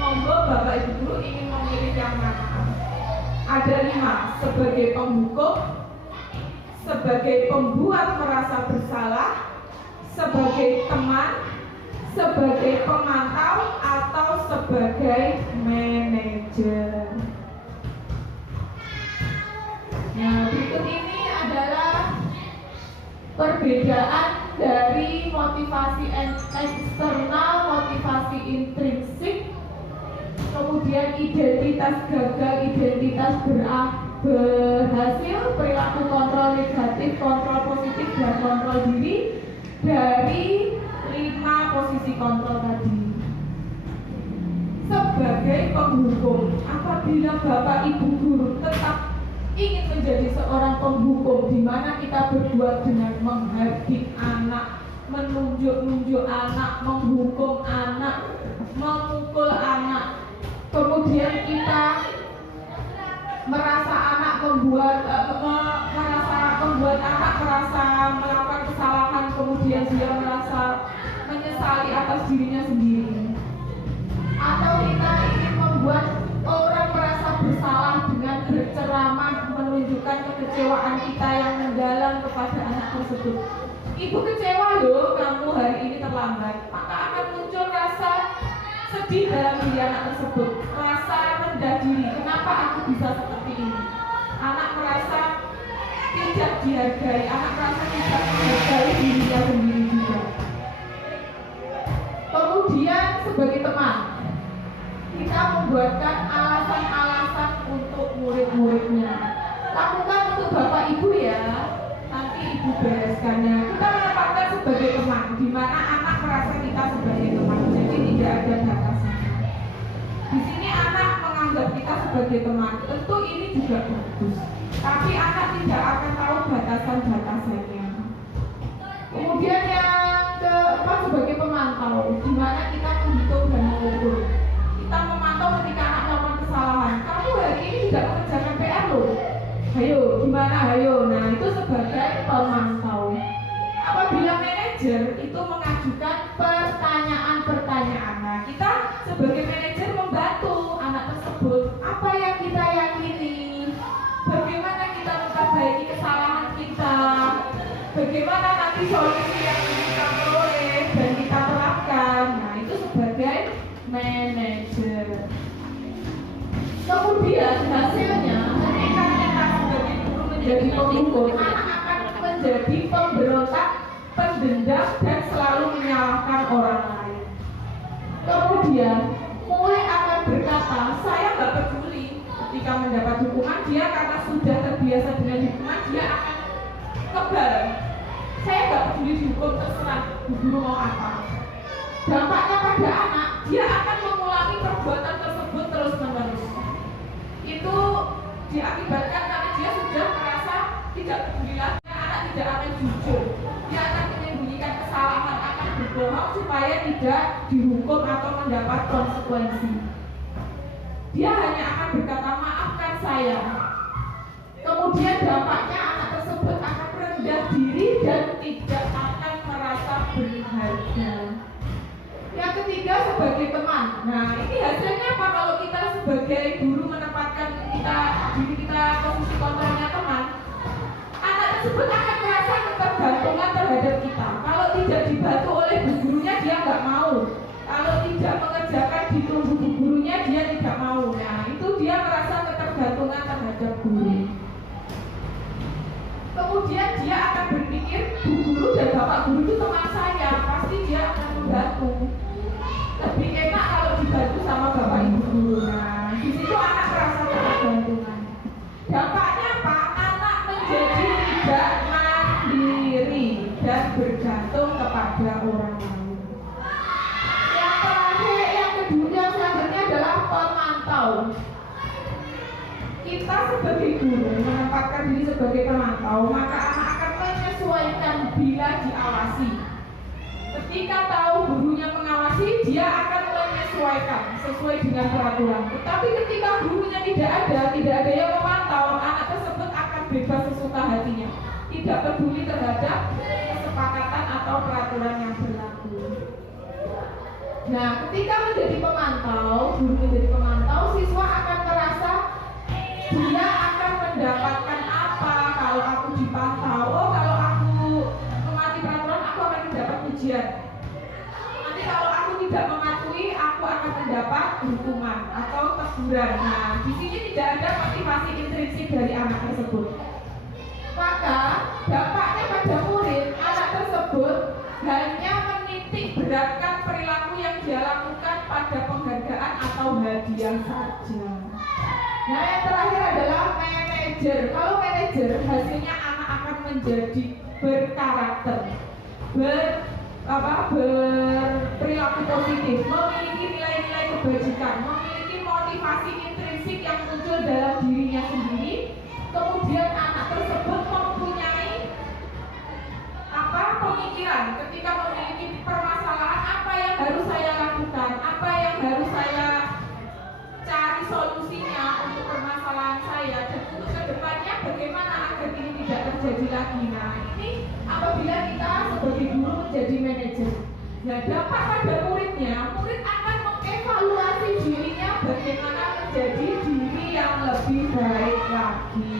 Monggo Bapak Ibu Guru ingin memilih yang mana? Ada 5, sebagai penghukum, sebagai pembuat merasa bersalah, sebagai teman, sebagai pemantau, atau sebagai manajer. Nah, berikut ini adalah perbedaan dari motivasi eksternal, motivasi intrinsik, kemudian identitas gagal, identitas berhasil, perilaku kontrol negatif, kontrol positif, dan kontrol diri dari 5 posisi kontrol tadi. Sebagai penghukum, apabila Bapak Ibu guru tetap ingin menjadi seorang penghukum di mana kita berbuat dengan menghardik anak, menunjuk-nunjuk anak, menghukum anak, memukul anak, kemudian kita merasa anak membuat anak merasa melakukan kesalahan, kemudian dia merasa menyesali atas dirinya sendiri, atau kita ingin membuat orang merasa bersalah dengan berceramah menunjukkan kekecewaan kita yang mendalam kepada anak tersebut. Ibu kecewa loh kamu hari ini terlambat, maka akan muncul rasa sedih dalam diri anak tersebut, rasa rendah diri, kenapa aku bisa seperti ini. Anak merasa tidak dihargai, anak merasa tidak menghargai dirinya sendiri juga. Kemudian sebagai teman, kita membuatkan alasan-alasan untuk murid-muridnya. Lakukan untuk Bapak Ibu ya, nanti Ibu bereskannya. Kita menempatkan sebagai teman, di mana anak merasa kita sebagai teman, jadi tidak ada batasan. Di sini anak menganggap kita sebagai teman, tentu ini juga bagus. Tapi anak tidak akan tahu batasan-batasannya. Kemudian yang keempat sebagai pemantau, di mana kita menghitung dan mengukur. Kita memantau ketika anak melakukan kesalahan. Kamu hari ini tidak mengerjakan PR loh. Ayo, gimana? Ayo. Nah, itu sebagai pemantau. Apabila manajer itu mengajukan pertanyaan-pertanyaan, nah kita sebagai manajer membantu anak tersebut. Apa yang kita yakini? Bagaimana kita memperbaiki kesalahan kita? Bagaimana nanti solusi yang kita peroleh dan kita terapkan? Nah, itu sebagai manajer. Kemudian hasilnya, ketika kita sebagai guru menjadi penghukum, anak akan menjadi pemberontak, pendendam, dan selalu menyalahkan orang lain. Kemudian mulai akan berkata, saya nggak peduli. Ketika mendapat hukuman, dia karena sudah terbiasa dengan hukuman, dia akan kebal. Saya nggak peduli dihukum, terserah guru mau apa. Dampaknya pada anak, dia akan mengulangi perbuatan tersebut terus-menerus. Itu diakibatkan karena dia sudah merasa tidak peduli lagi. Anak tidak akan jujur, dia akan menyembunyikan kesalahan, akan berbohong supaya tidak dihukum atau mendapat konsekuensi. Dia hanya akan berkata, maafkan saya. Kemudian dampaknya anak tersebut akan rendah diri dan tidak akan merasa berharga. Yang ketiga sebagai teman. Nah, ini hasilnya apa kalau kita sebagai guru menempatkan diri kita posisi kontrolnya teman? Anak tersebut akan merasa ketergantungan terhadap kita. Kalau tidak dibantu oleh bu gurunya, dia nggak mau. Kalau tidak mengerjakan ditunggu bu gurunya, dia tidak mau. Nah, itu dia merasa ketergantungan terhadap guru. Kemudian dia akan berpikir, bu guru dan bapak guru itu teman saya, pasti dia akan membantu. Lebih enak kalau dibantu sama bapak ibu guru. Nah, di situ anak merasa ketergantungan. Dampaknya apa? Anak menjadi tidak mandiri dan bergantung kepada orang lain. Yang terakhir, yang kedua, yang selanjutnya adalah pemantau. Kita sebagai guru menempatkan diri sebagai pemantau, maka anak akan menyesuaikan bila diawasi. Ketika tahu gurunya mengawasi, dia akan menyesuaikan sesuai dengan peraturan. Tetapi ketika gurunya tidak ada yang memantau, anak tersebut akan bebas sesuka hatinya, tidak peduli terhadap kesepakatan atau peraturan yang berlaku. Nah, ketika menjadi pemantau, guru menjadi pemantau, siswa akan merasa dia akan mendapatkan apa kalau aku dipantau. Oh, kalau aku mematuhi peraturan, aku akan mendapat ujian. Nanti kalau aku tidak mematuhi, aku akan mendapat hukuman atau teguran. Nah, di sini tidak ada motivasi intrinsik dari anak tersebut. Maka dampaknya pada murid, anak tersebut hanya menitik beratkan perilaku yang dia lakukan pada penghargaan atau hadiah saja. Nah, yang terakhir adalah manajer. Kalau manajer, hasilnya anak akan menjadi berkarakter, berperilaku positif, memiliki nilai-nilai kebajikan, memiliki motivasi intrinsik yang muncul dalam dirinya sendiri. Kemudian anak tersebut mempunyai pemikiran ketika memiliki permasalahan, apa yang harus saya lakukan, apa yang harus saya cari solusinya untuk permasalahan saya, dan untuk kedepannya bagaimana agar ini tidak terjadi lagi. Nah, ini apabila kita sebagai guru menjadi manajer. Nah, dampak pada muridnya, murid akan mengevaluasi dirinya bagaimana menjadi diri yang lebih baik lagi.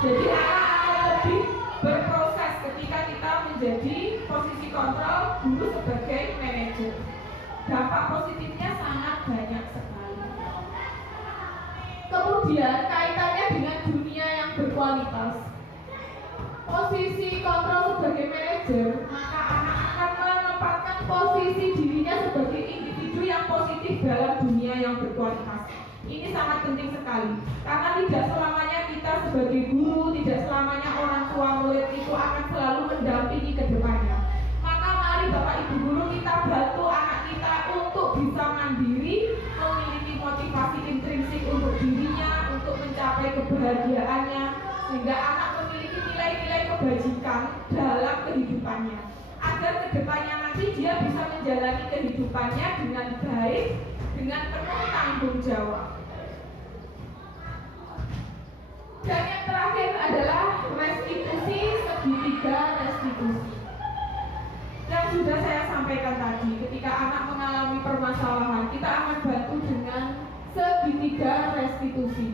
Jadi anak akan lebih berproses ketika kita menjadi posisi kontrol guru sebagai manajer. Dampak positifnya sangat banyak sekali. Kemudian kaitannya dengan dunia yang berkualitas. Posisi kontrol sebagai manajer, maka anak akan menempatkan posisi dirinya sebagai individu yang positif dalam dunia yang berkualitas. Ini sangat penting sekali, karena tidak selamanya kita sebagai guru, tidak selamanya orang tua murid itu akan selalu mendampingi ke depannya. Maka mari Bapak Ibu guru kita bantu anak kita untuk bisa mandiri, memiliki motivasi intrinsik untuk dirinya, untuk mencapai kebahagiaannya, sehingga anak memiliki nilai-nilai kebajikan dalam kehidupannya, agar kedepannya nanti dia bisa menjalani kehidupannya dengan baik, dengan penuh tanggung jawab. Dan yang terakhir adalah restitusi, segitiga restitusi. Yang sudah saya sampaikan tadi, ketika anak mengalami permasalahan, kita akan bantu dengan segitiga restitusi.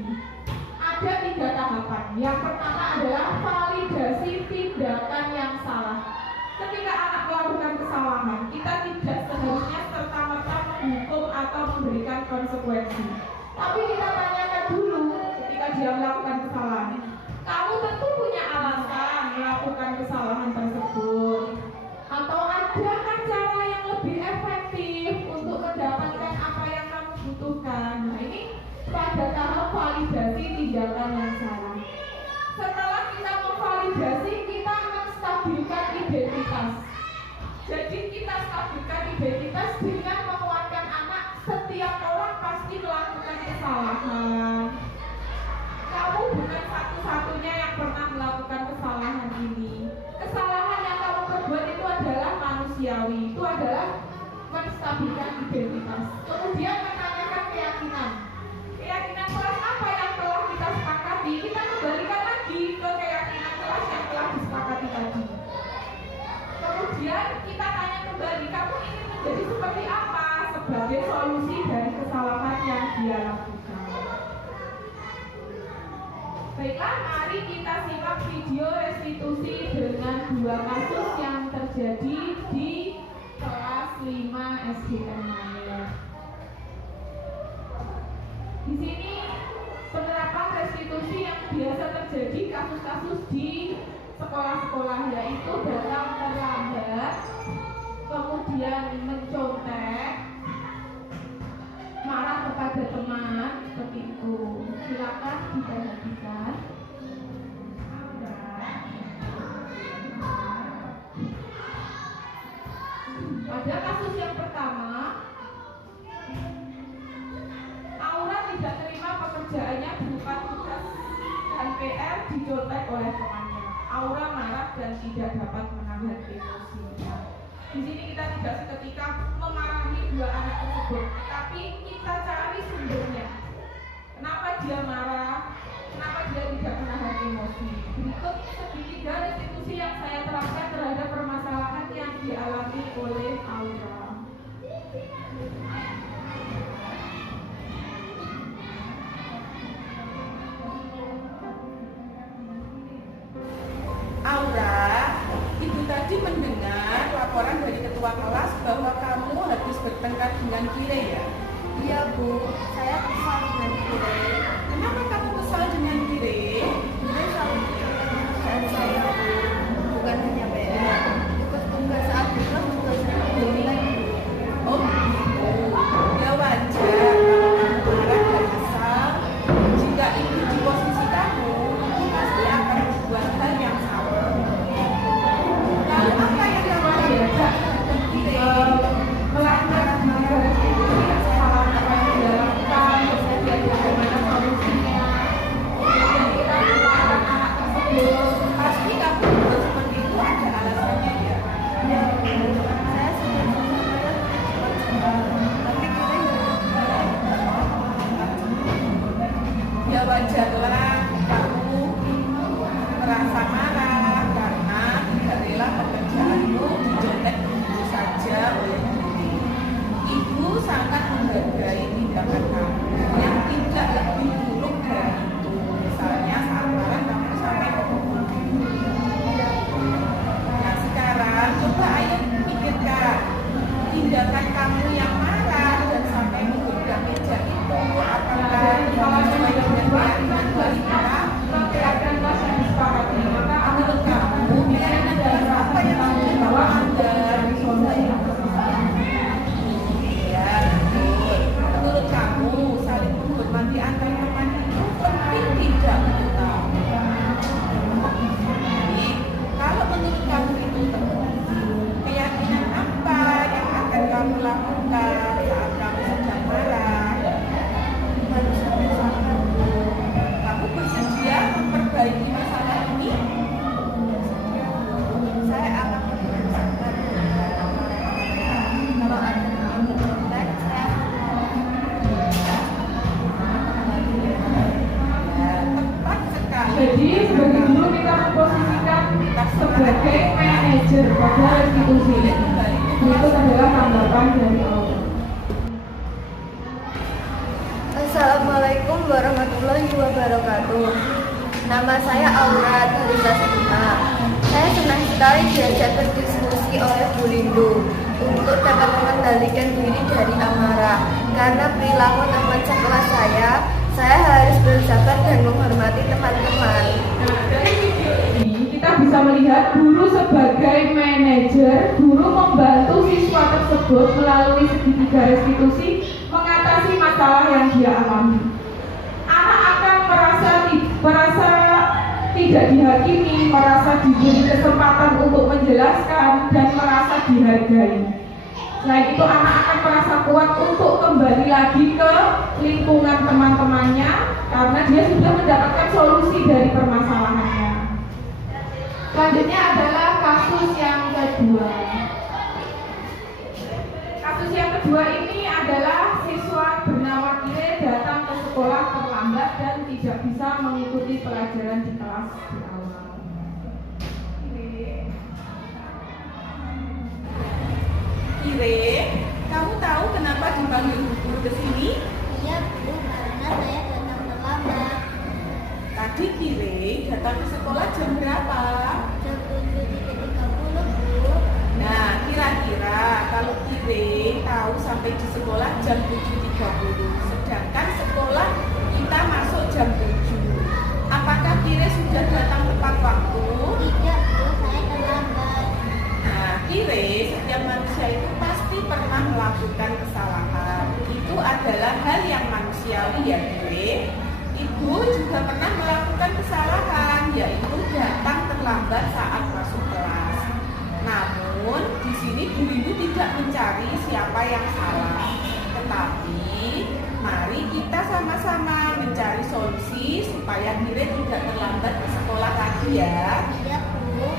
Ada 3 tahapan. Yang pertama adalah validasi tindakan yang salah. Ketika anak melakukan kesalahan, kita tidak seharusnya serta-merta menghukum atau memberikan konsekuensi. Tapi kita tanyakan dulu ketika dia melakukan kesalahan. Kamu tentu punya alasan melakukan kesalahan tersebut. Atau adakah cara yang lebih efektif untuk mendapatkan apa yang kamu butuhkan? Nah, ini pada tahap validasi tindakan yang salah. Setelah kita memvalidasi, kita menstabilkan identitas. Jadi kita stabilkan identitas dengan menguatkan anak. Setiap orang pasti melakukan kesalahan. Kamu bukan satu-satunya yang pernah melakukan kesalahan ini. Kesalahan yang kamu perbuat itu adalah manusiawi. Itu adalah menstabilkan identitas. Kemudian menanyakan keyakinan. Keyakinan kelas apa yang telah kita sepakati, kita kembalikan lagi ke keyakinan kelas yang telah disepakati tadi. Kemudian kita tanya kembali, kamu ingin menjadi seperti apa sebagai solusi dari kesalahan yang dia lakukan. Baiklah, mari kita simak video restitusi dengan 2 kasus yang terjadi di kelas 5 SDN Maya. Di sini penerapan restitusi yang biasa terjadi kasus-kasus di sekolah-sekolah, yaitu datang terlambat, kemudian mencontek, marah kepada teman, seperti itu. Silakan diperhatikan. Pada kasus yang pertama, Aura tidak terima pekerjaannya berupa tugas dan PR dicontek oleh temannya. Aura marah dan tidak dapat menahan emosinya. Di sini kita tidak seketika memarahi 2 anak tersebut, tapi kita cari sumbernya. Kenapa dia marah? Kenapa dia tidak menahan emosi? Berikut segitiga restitusi yang saya terapkan terhadap permasalahan yang dialami oleh Aura. Aura, ibu tadi mendengar laporan dari ketua kelas bahwa kamu habis bertengkar dengan Kire ya? Iya Bu, saya kesal dengan Kire. Kenapa kamu kesal dengan Kire? Kire selalu menceritakan pekerjaan saya Bu. Bukan hanya PR, tugas saat buka juga sering dinilai Bu. Oh begitu. Ya wajar kalau kamu marah dan kesal. Jika itu di posisi kamu, kamu pasti akan membuat hal yang sama. Lalu apa yang kamu diajak dengan Kire? Melanggar garis itu yang kesalahan apa yang dilakukan, terus diajak bagaimana solusinya. Kemudian kita melarang anak tersebut. Pasti kamu juga seperti itu ada alasannya ya. Ya Bu, saya sudah saya cepat-cepat. Tapi Kire Ya wajarlah kamu merasa marah karena tidak rela pekerjaanmu dijelek begitu saja oleh diri. Ibu sangat menghargai tindakan kamu yang tidak lebih buruk dari itu. Misalnya saat marah kamu sampai ngomong. Nah sekarang coba ayo pikirkan tindakan kamu yang marah dan sampai menggoda meja itu apakah sesuai dengan keyakinan wanita? Keyakinan kelas yang disepakati, maka menurut kamu keyakinan kelas apa yang sudah dibawa Anda? Iya betul. Menurut kamu saling menghormati antar teman itu penting tidak menurut kamu? Jadi kalau menurut kamu itu penting, keyakinan apa yang akan kamu lakukan saat kamu sedang marah? baru sampai sana Bu. Kamu bersedia memperbaiki masalah ini? Saya akan berusaha. Kalau ada yang kontak, saya Ya, tepat sekali. Jadi sebagai guru kita memposisikan sebagai manajer pada institusi. Itu adalah tanggapan dari Allah. Assalamualaikum warahmatullahi wabarakatuh. Nama saya Aura dari kelas 5. Saya senang sekali diajak berdiskusi oleh Bu Lindu untuk dapat mengendalikan diri dari amarah. Karena perilaku teman sekelas saya harus bersabar dan menghormati teman-teman. Nah, dari video ini kita bisa melihat guru sebagai manajer, guru membantu siswa tersebut melalui segitiga restitusi mengatasi masalah yang dia alami. Anak akan merasa tidak dihakimi, merasa diberi kesempatan untuk menjelaskan dan merasa dihargai. Selain itu anak akan merasa kuat untuk kembali lagi ke lingkungan teman-temannya karena dia sudah mendapatkan solusi dari permasalahannya. Selanjutnya adalah kasus yang kedua. Kasus yang kedua ini adalah siswa bernama Kire datang ke sekolah terlambat dan tidak bisa mengikuti pelajaran di kelas di awal. Kire, kamu tahu kenapa dipanggil guru ke sini? Iya Bu, karena saya datang terlambat. Tadi Kire datang ke sekolah jam berapa? Jam 7.30 Bu. Nah, kira-kira kalau Kire tahu sampai di sekolah jam 7.30, sedangkan sekolah kita masuk jam 7. Apakah Kire sudah datang tepat waktu? Tidak Bu, saya terlambat. Nah, Kire, setiap manusia itu pasti pernah melakukan kesalahan. Itu adalah hal yang manusiawi ya Kire. Ibu juga pernah melakukan kesalahan, yaitu datang terlambat saat masuk kelas. Namun, di sini Bu Lindu tidak mencari siapa yang salah. Tetapi, mari kita sama-sama mencari solusi supaya Kire tidak terlambat ke sekolah lagi ya. Iya Bu.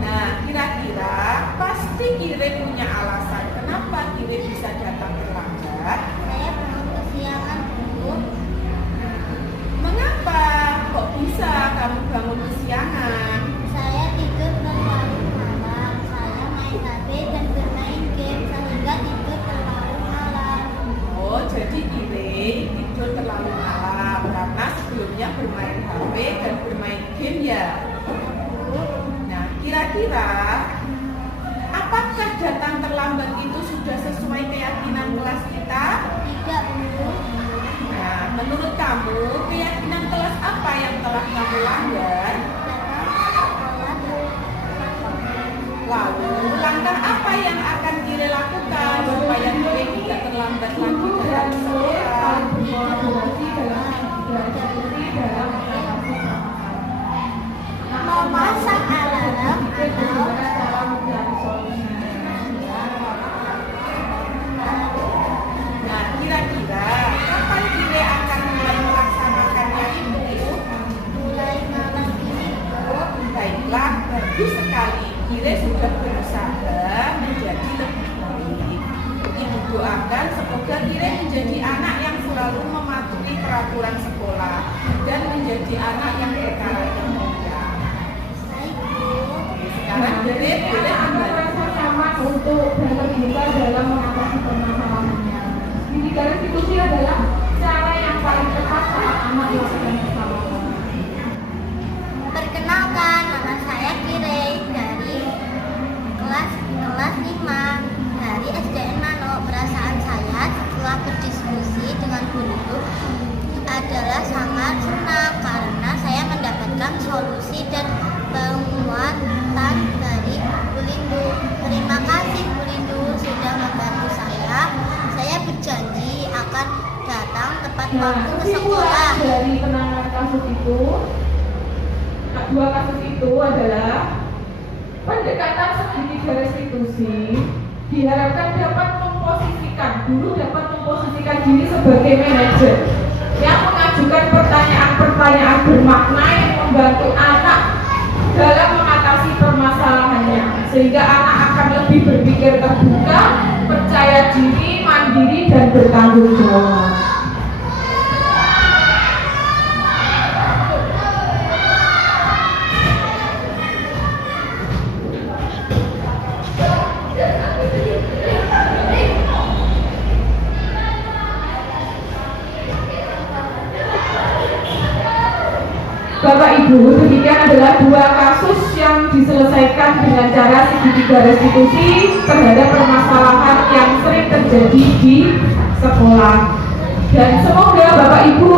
Nah, kira-kira pasti Kire punya alasan kenapa Kire bisa datang terlambat. Saya bangun kesiangan Bu. Mengapa kok bisa kamu bangun kesiangan? Saya tidur terlalu malam. Saya main HP dan bermain game sehingga tidur terlalu malam. Oh, jadi Kire tidur terlalu malam karena sebelumnya bermain HP dan bermain game ya. Nah, kira-kira apakah datang terlambat keyakinan kelas kita? Tidak, Bu. Nah, menurut kamu, keyakinan kelas apa yang telah kamu langgar? Lalu, langkah apa yang akan Kire lakukan supaya Kire tidak terlambat lagi dalam sekolah? berkolaborasi dalam aktivitas dalam mengatasi permasalahan. Memasang alarm atau cara mencari solusi. Nah, kira-kira kapan Kire akan mulai melaksanakannya itu? mulai malam ini, Bu. Baiklah, bagus sekali. Kire sudah berusaha menjadi lebih baik. Ibu doakan semoga Kire menjadi anak yang selalu mematuhi peraturan sekolah dan menjadi anak yang berkarakter mulia. Baik, Bu. Sekarang Kire boleh Anak kembali. merasa nyaman untuk dan terbuka dalam mengatasi permasalahannya. Pendidikan restitusi adalah cara yang paling tepat saat anak melakukan kesalahan. Perkenalkan, nama saya Kire dari kelas 5 dari SDN Mano. Perasaan saya setelah berdiskusi dengan Bu Lindu adalah sangat senang karena saya mendapatkan solusi dan penguatan dari Bu Lindu. Terima kasih Bu Lindu sudah membantu saya. Saya berjanji akan datang tepat waktu ke sekolah. Kesimpulan dari penanganan kasus itu, dua kasus itu adalah pendekatan segitiga restitusi diharapkan dapat guru dapat memposisikan diri sebagai manajer yang mengajukan pertanyaan-pertanyaan bermakna yang membantu anak dalam mengatasi permasalahannya, sehingga anak akan lebih berpikir terbuka, percaya diri, mandiri, dan bertanggung jawab. Bapak Ibu, demikian adalah dua kasus yang diselesaikan dengan cara segitiga restitusi terhadap permasalahan yang sering terjadi di sekolah. Dan semoga Bapak Ibu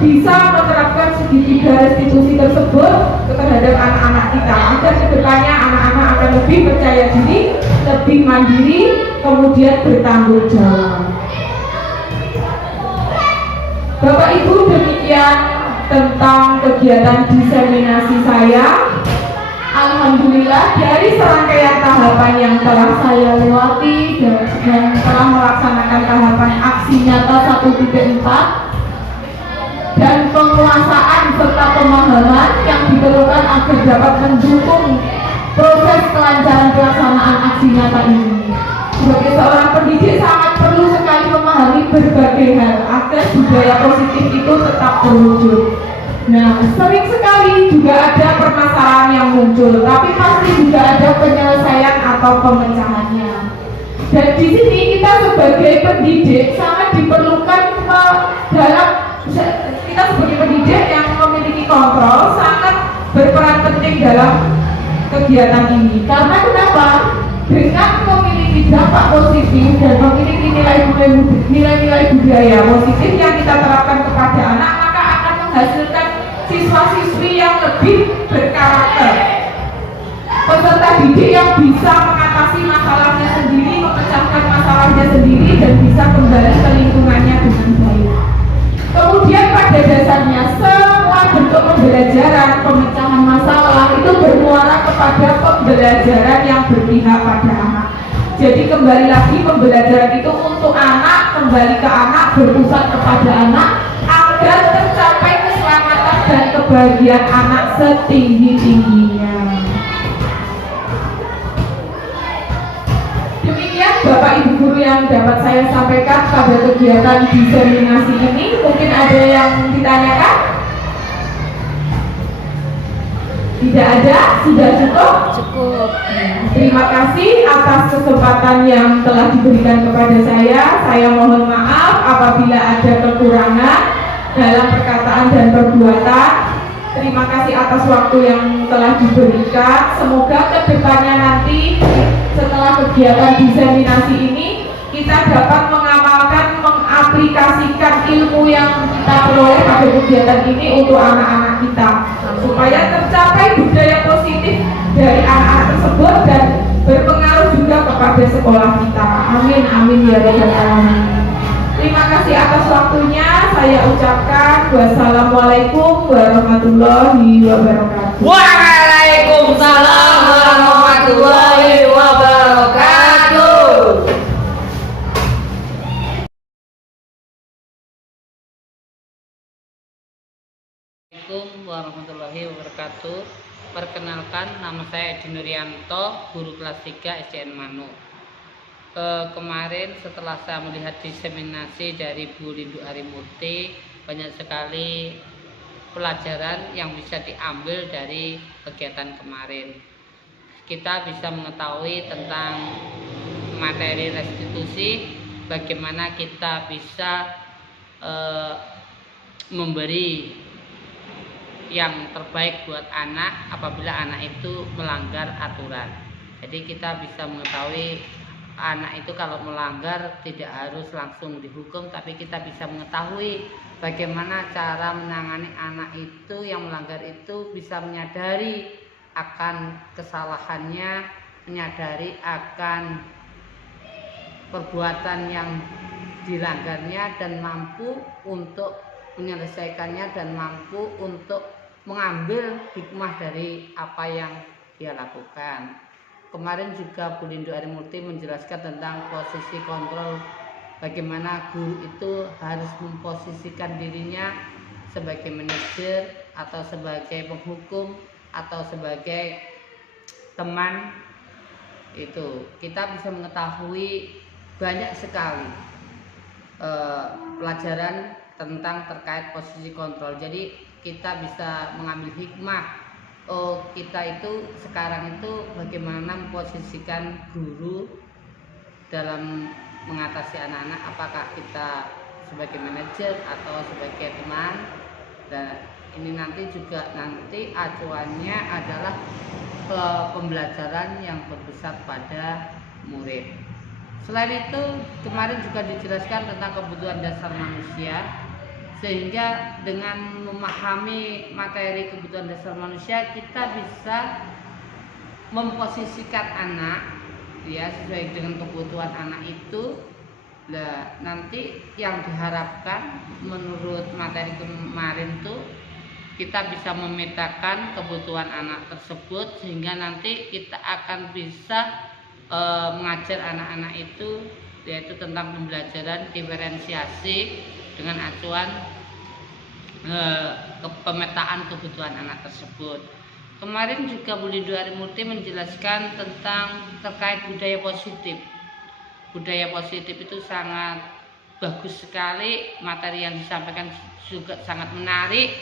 bisa menerapkan segitiga restitusi tersebut terhadap anak-anak kita, agar kedepannya anak-anak akan lebih percaya diri, lebih mandiri, kemudian bertanggung jawab. Bapak Ibu, demikian tentang kegiatan diseminasi saya. Alhamdulillah dari serangkaian tahapan yang telah saya lewati dan telah melaksanakan tahapan aksi nyata 1.4 dan penguasaan serta pemahaman yang diperlukan agar dapat mendukung proses kelancaran pelaksanaan aksi nyata ini. Sebagai seorang pendidik sangat perlu sekali memahami berbagai hal agar budaya positif itu tetap terwujud. Nah, sering sekali juga ada permasalahan yang muncul, tapi pasti juga ada penyelesaian atau pemecahannya. Dan di sini kita sebagai pendidik sangat diperlukan kita sebagai pendidik yang memiliki kontrol sangat berperan penting dalam kegiatan ini. Karena kenapa? Dengan memiliki dampak positif dan memiliki nilai-nilai budaya positif yang kita terapkan kepada anak, maka akan menghasilkan siswa-siswi yang lebih berkarakter, peserta didik yang bisa mengatasi masalahnya sendiri, memecahkan masalahnya sendiri, dan bisa kembali ke lingkungannya dengan baik. Kemudian pada dasarnya semua bentuk pembelajaran, pemecahan masalah itu bermuara kepada pembelajaran yang berpihak pada anak. Jadi kembali lagi pembelajaran itu untuk anak, kembali ke anak, berpusat kepada anak, agar tercapai keselamatan dan kebahagiaan anak setinggi-tingginya. Demikian Bapak Ibu Guru yang dapat saya sampaikan pada kegiatan diseminasi ini. Mungkin ada yang ditanyakan? Tidak ada? Sudah cukup? Cukup. Terima kasih atas kesempatan yang telah diberikan kepada saya. Saya mohon maaf apabila ada kekurangan dalam perkataan dan perbuatan. Terima kasih atas waktu yang telah diberikan. Semoga kedepannya nanti setelah kegiatan diseminasi ini kita dapat mengamalkan, mengaplikasikan ilmu yang kita peroleh pada kegiatan ini untuk anak-anak kita, supaya tercapai budaya positif dari anak-anak tersebut dan berpengaruh juga kepada sekolah kita. Amin, amin ya rabbal alamin. Terima kasih atas waktunya. Saya ucapkan wassalamualaikum warahmatullahi wabarakatuh. Waalaikumsalam warahmatullahi wabarakatuh. Assalamualaikum warahmatullahi wabarakatuh. Perkenalkan, nama saya Edi Nuryanto, guru kelas 3 SDN Manuk. Kemarin setelah saya melihat diseminasi dari Bu Lindu Arimurti, banyak sekali pelajaran yang bisa diambil dari kegiatan kemarin. Kita bisa mengetahui tentang materi restitusi, bagaimana kita bisa memberi yang terbaik buat anak apabila anak itu melanggar aturan. Jadi kita bisa mengetahui anak itu kalau melanggar tidak harus langsung dihukum, tapi kita bisa mengetahui bagaimana cara menangani anak itu yang melanggar itu, bisa menyadari akan kesalahannya, menyadari akan perbuatan yang dilanggarnya dan mampu untuk menyelesaikannya dan mampu untuk mengambil hikmah dari apa yang dia lakukan. Kemarin juga Bu Lindu Arimurti menjelaskan tentang posisi kontrol, bagaimana guru itu harus memposisikan dirinya sebagai manajer atau sebagai penghukum atau sebagai teman. Itu kita bisa mengetahui banyak sekali pelajaran tentang terkait posisi kontrol. Jadi kita bisa mengambil hikmah, oh kita itu sekarang itu bagaimana memposisikan guru dalam mengatasi anak-anak, apakah kita sebagai manajer atau sebagai teman. Dan ini nanti acuannya adalah pembelajaran yang berpusat pada murid. Selain itu kemarin juga dijelaskan tentang kebutuhan dasar manusia, sehingga dengan memahami materi kebutuhan dasar manusia kita bisa memposisikan anak ya sesuai dengan kebutuhan anak itu. Nah, nanti yang diharapkan menurut materi kemarin tuh kita bisa memetakan kebutuhan anak tersebut, sehingga nanti kita akan bisa mengajar anak-anak itu, yaitu tentang pembelajaran diferensiasi dengan acuan pemetaan kebutuhan anak tersebut. Kemarin juga Bu Lindu Arimurti menjelaskan tentang terkait budaya positif. Budaya positif itu sangat bagus sekali, materi yang disampaikan juga sangat menarik,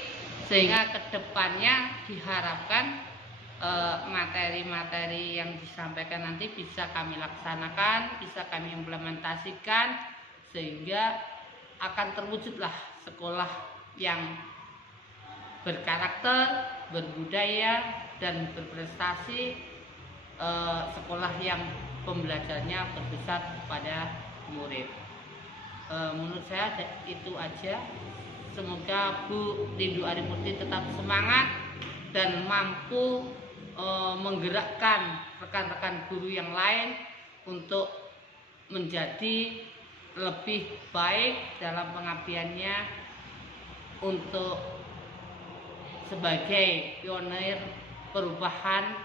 sehingga kedepannya diharapkan materi-materi yang disampaikan nanti bisa kami laksanakan, bisa kami implementasikan, sehingga akan terwujudlah sekolah yang berkarakter, berbudaya, dan berprestasi, sekolah yang pembelajarannya berpusat pada murid. Menurut saya itu aja. Semoga Bu Lindu Arimurti tetap semangat dan mampu menggerakkan rekan-rekan guru yang lain untuk menjadi lebih baik dalam pengabdiannya untuk sebagai pionir perubahan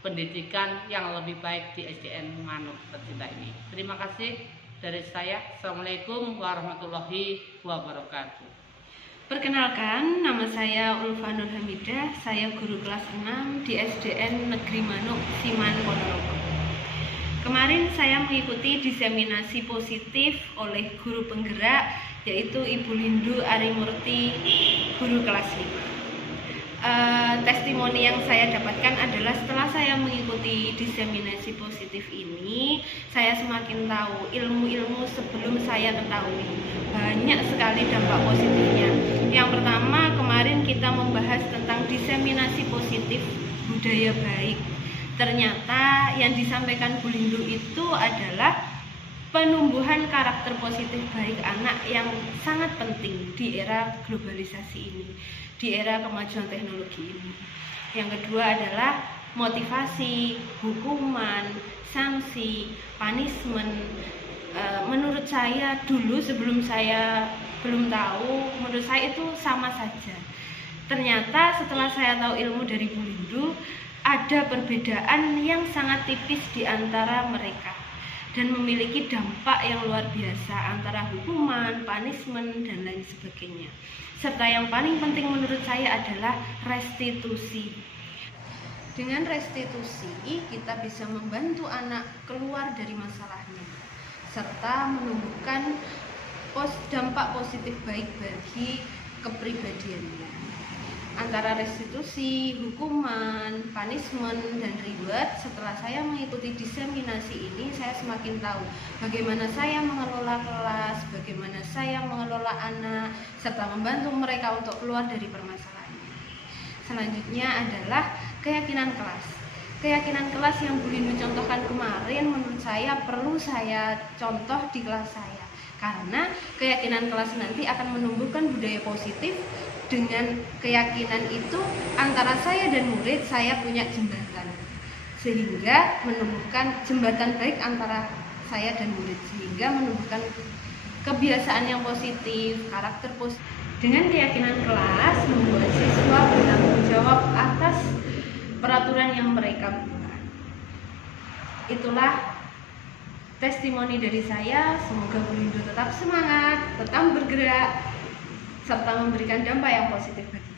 pendidikan yang lebih baik di SDN Manuk tercinta ini. Terima kasih dari saya. Assalamualaikum warahmatullahi wabarakatuh. Perkenalkan, nama saya Ulfa Nur Hamidah, saya guru kelas 6 di SDN Negeri Manuk, Siman, Ponorogo. Kemarin saya mengikuti diseminasi positif oleh guru penggerak, yaitu Ibu Lindu Arimurti, guru kelas 5. Testimoni yang saya dapatkan adalah setelah saya mengikuti diseminasi positif ini, saya semakin tahu ilmu-ilmu sebelum saya ketahui. Banyak sekali dampak positifnya. Yang pertama, kemarin kita membahas tentang diseminasi positif budaya baik. Ternyata yang disampaikan Bu Lindu itu adalah penumbuhan karakter positif baik anak yang sangat penting di era globalisasi ini, di era kemajuan teknologi ini. Yang kedua adalah motivasi, hukuman, sanksi, punishment. Menurut saya dulu sebelum saya belum tahu, menurut saya itu sama saja. Ternyata setelah saya tahu ilmu dari Bu Lindu, ada perbedaan yang sangat tipis di antara mereka dan memiliki dampak yang luar biasa antara hukuman, punishment, dan lain sebagainya. Serta yang paling penting menurut saya adalah restitusi. Dengan restitusi, kita bisa membantu anak keluar dari masalahnya, serta menumbuhkan dampak positif baik bagi kepribadiannya. Antara restitusi, hukuman, punishment, dan reward, setelah saya mengikuti diseminasi ini, saya semakin tahu bagaimana saya mengelola kelas, bagaimana saya mengelola anak, serta membantu mereka untuk keluar dari permasalahannya. Selanjutnya adalah keyakinan kelas. Keyakinan kelas yang Bu Lindu contohkan kemarin menurut saya perlu saya contoh di kelas saya, karena keyakinan kelas nanti akan menumbuhkan budaya positif. Dengan keyakinan itu antara saya dan murid, saya punya jembatan, sehingga menumbuhkan jembatan baik antara saya dan murid, sehingga menumbuhkan kebiasaan yang positif, karakter positif. Dengan keyakinan kelas membuat siswa bertanggung jawab atas peraturan yang mereka buat. Itulah testimoni dari saya. Semoga Bu Lindu tetap semangat, tetap bergerak, serta memberikan dampak yang positif bagi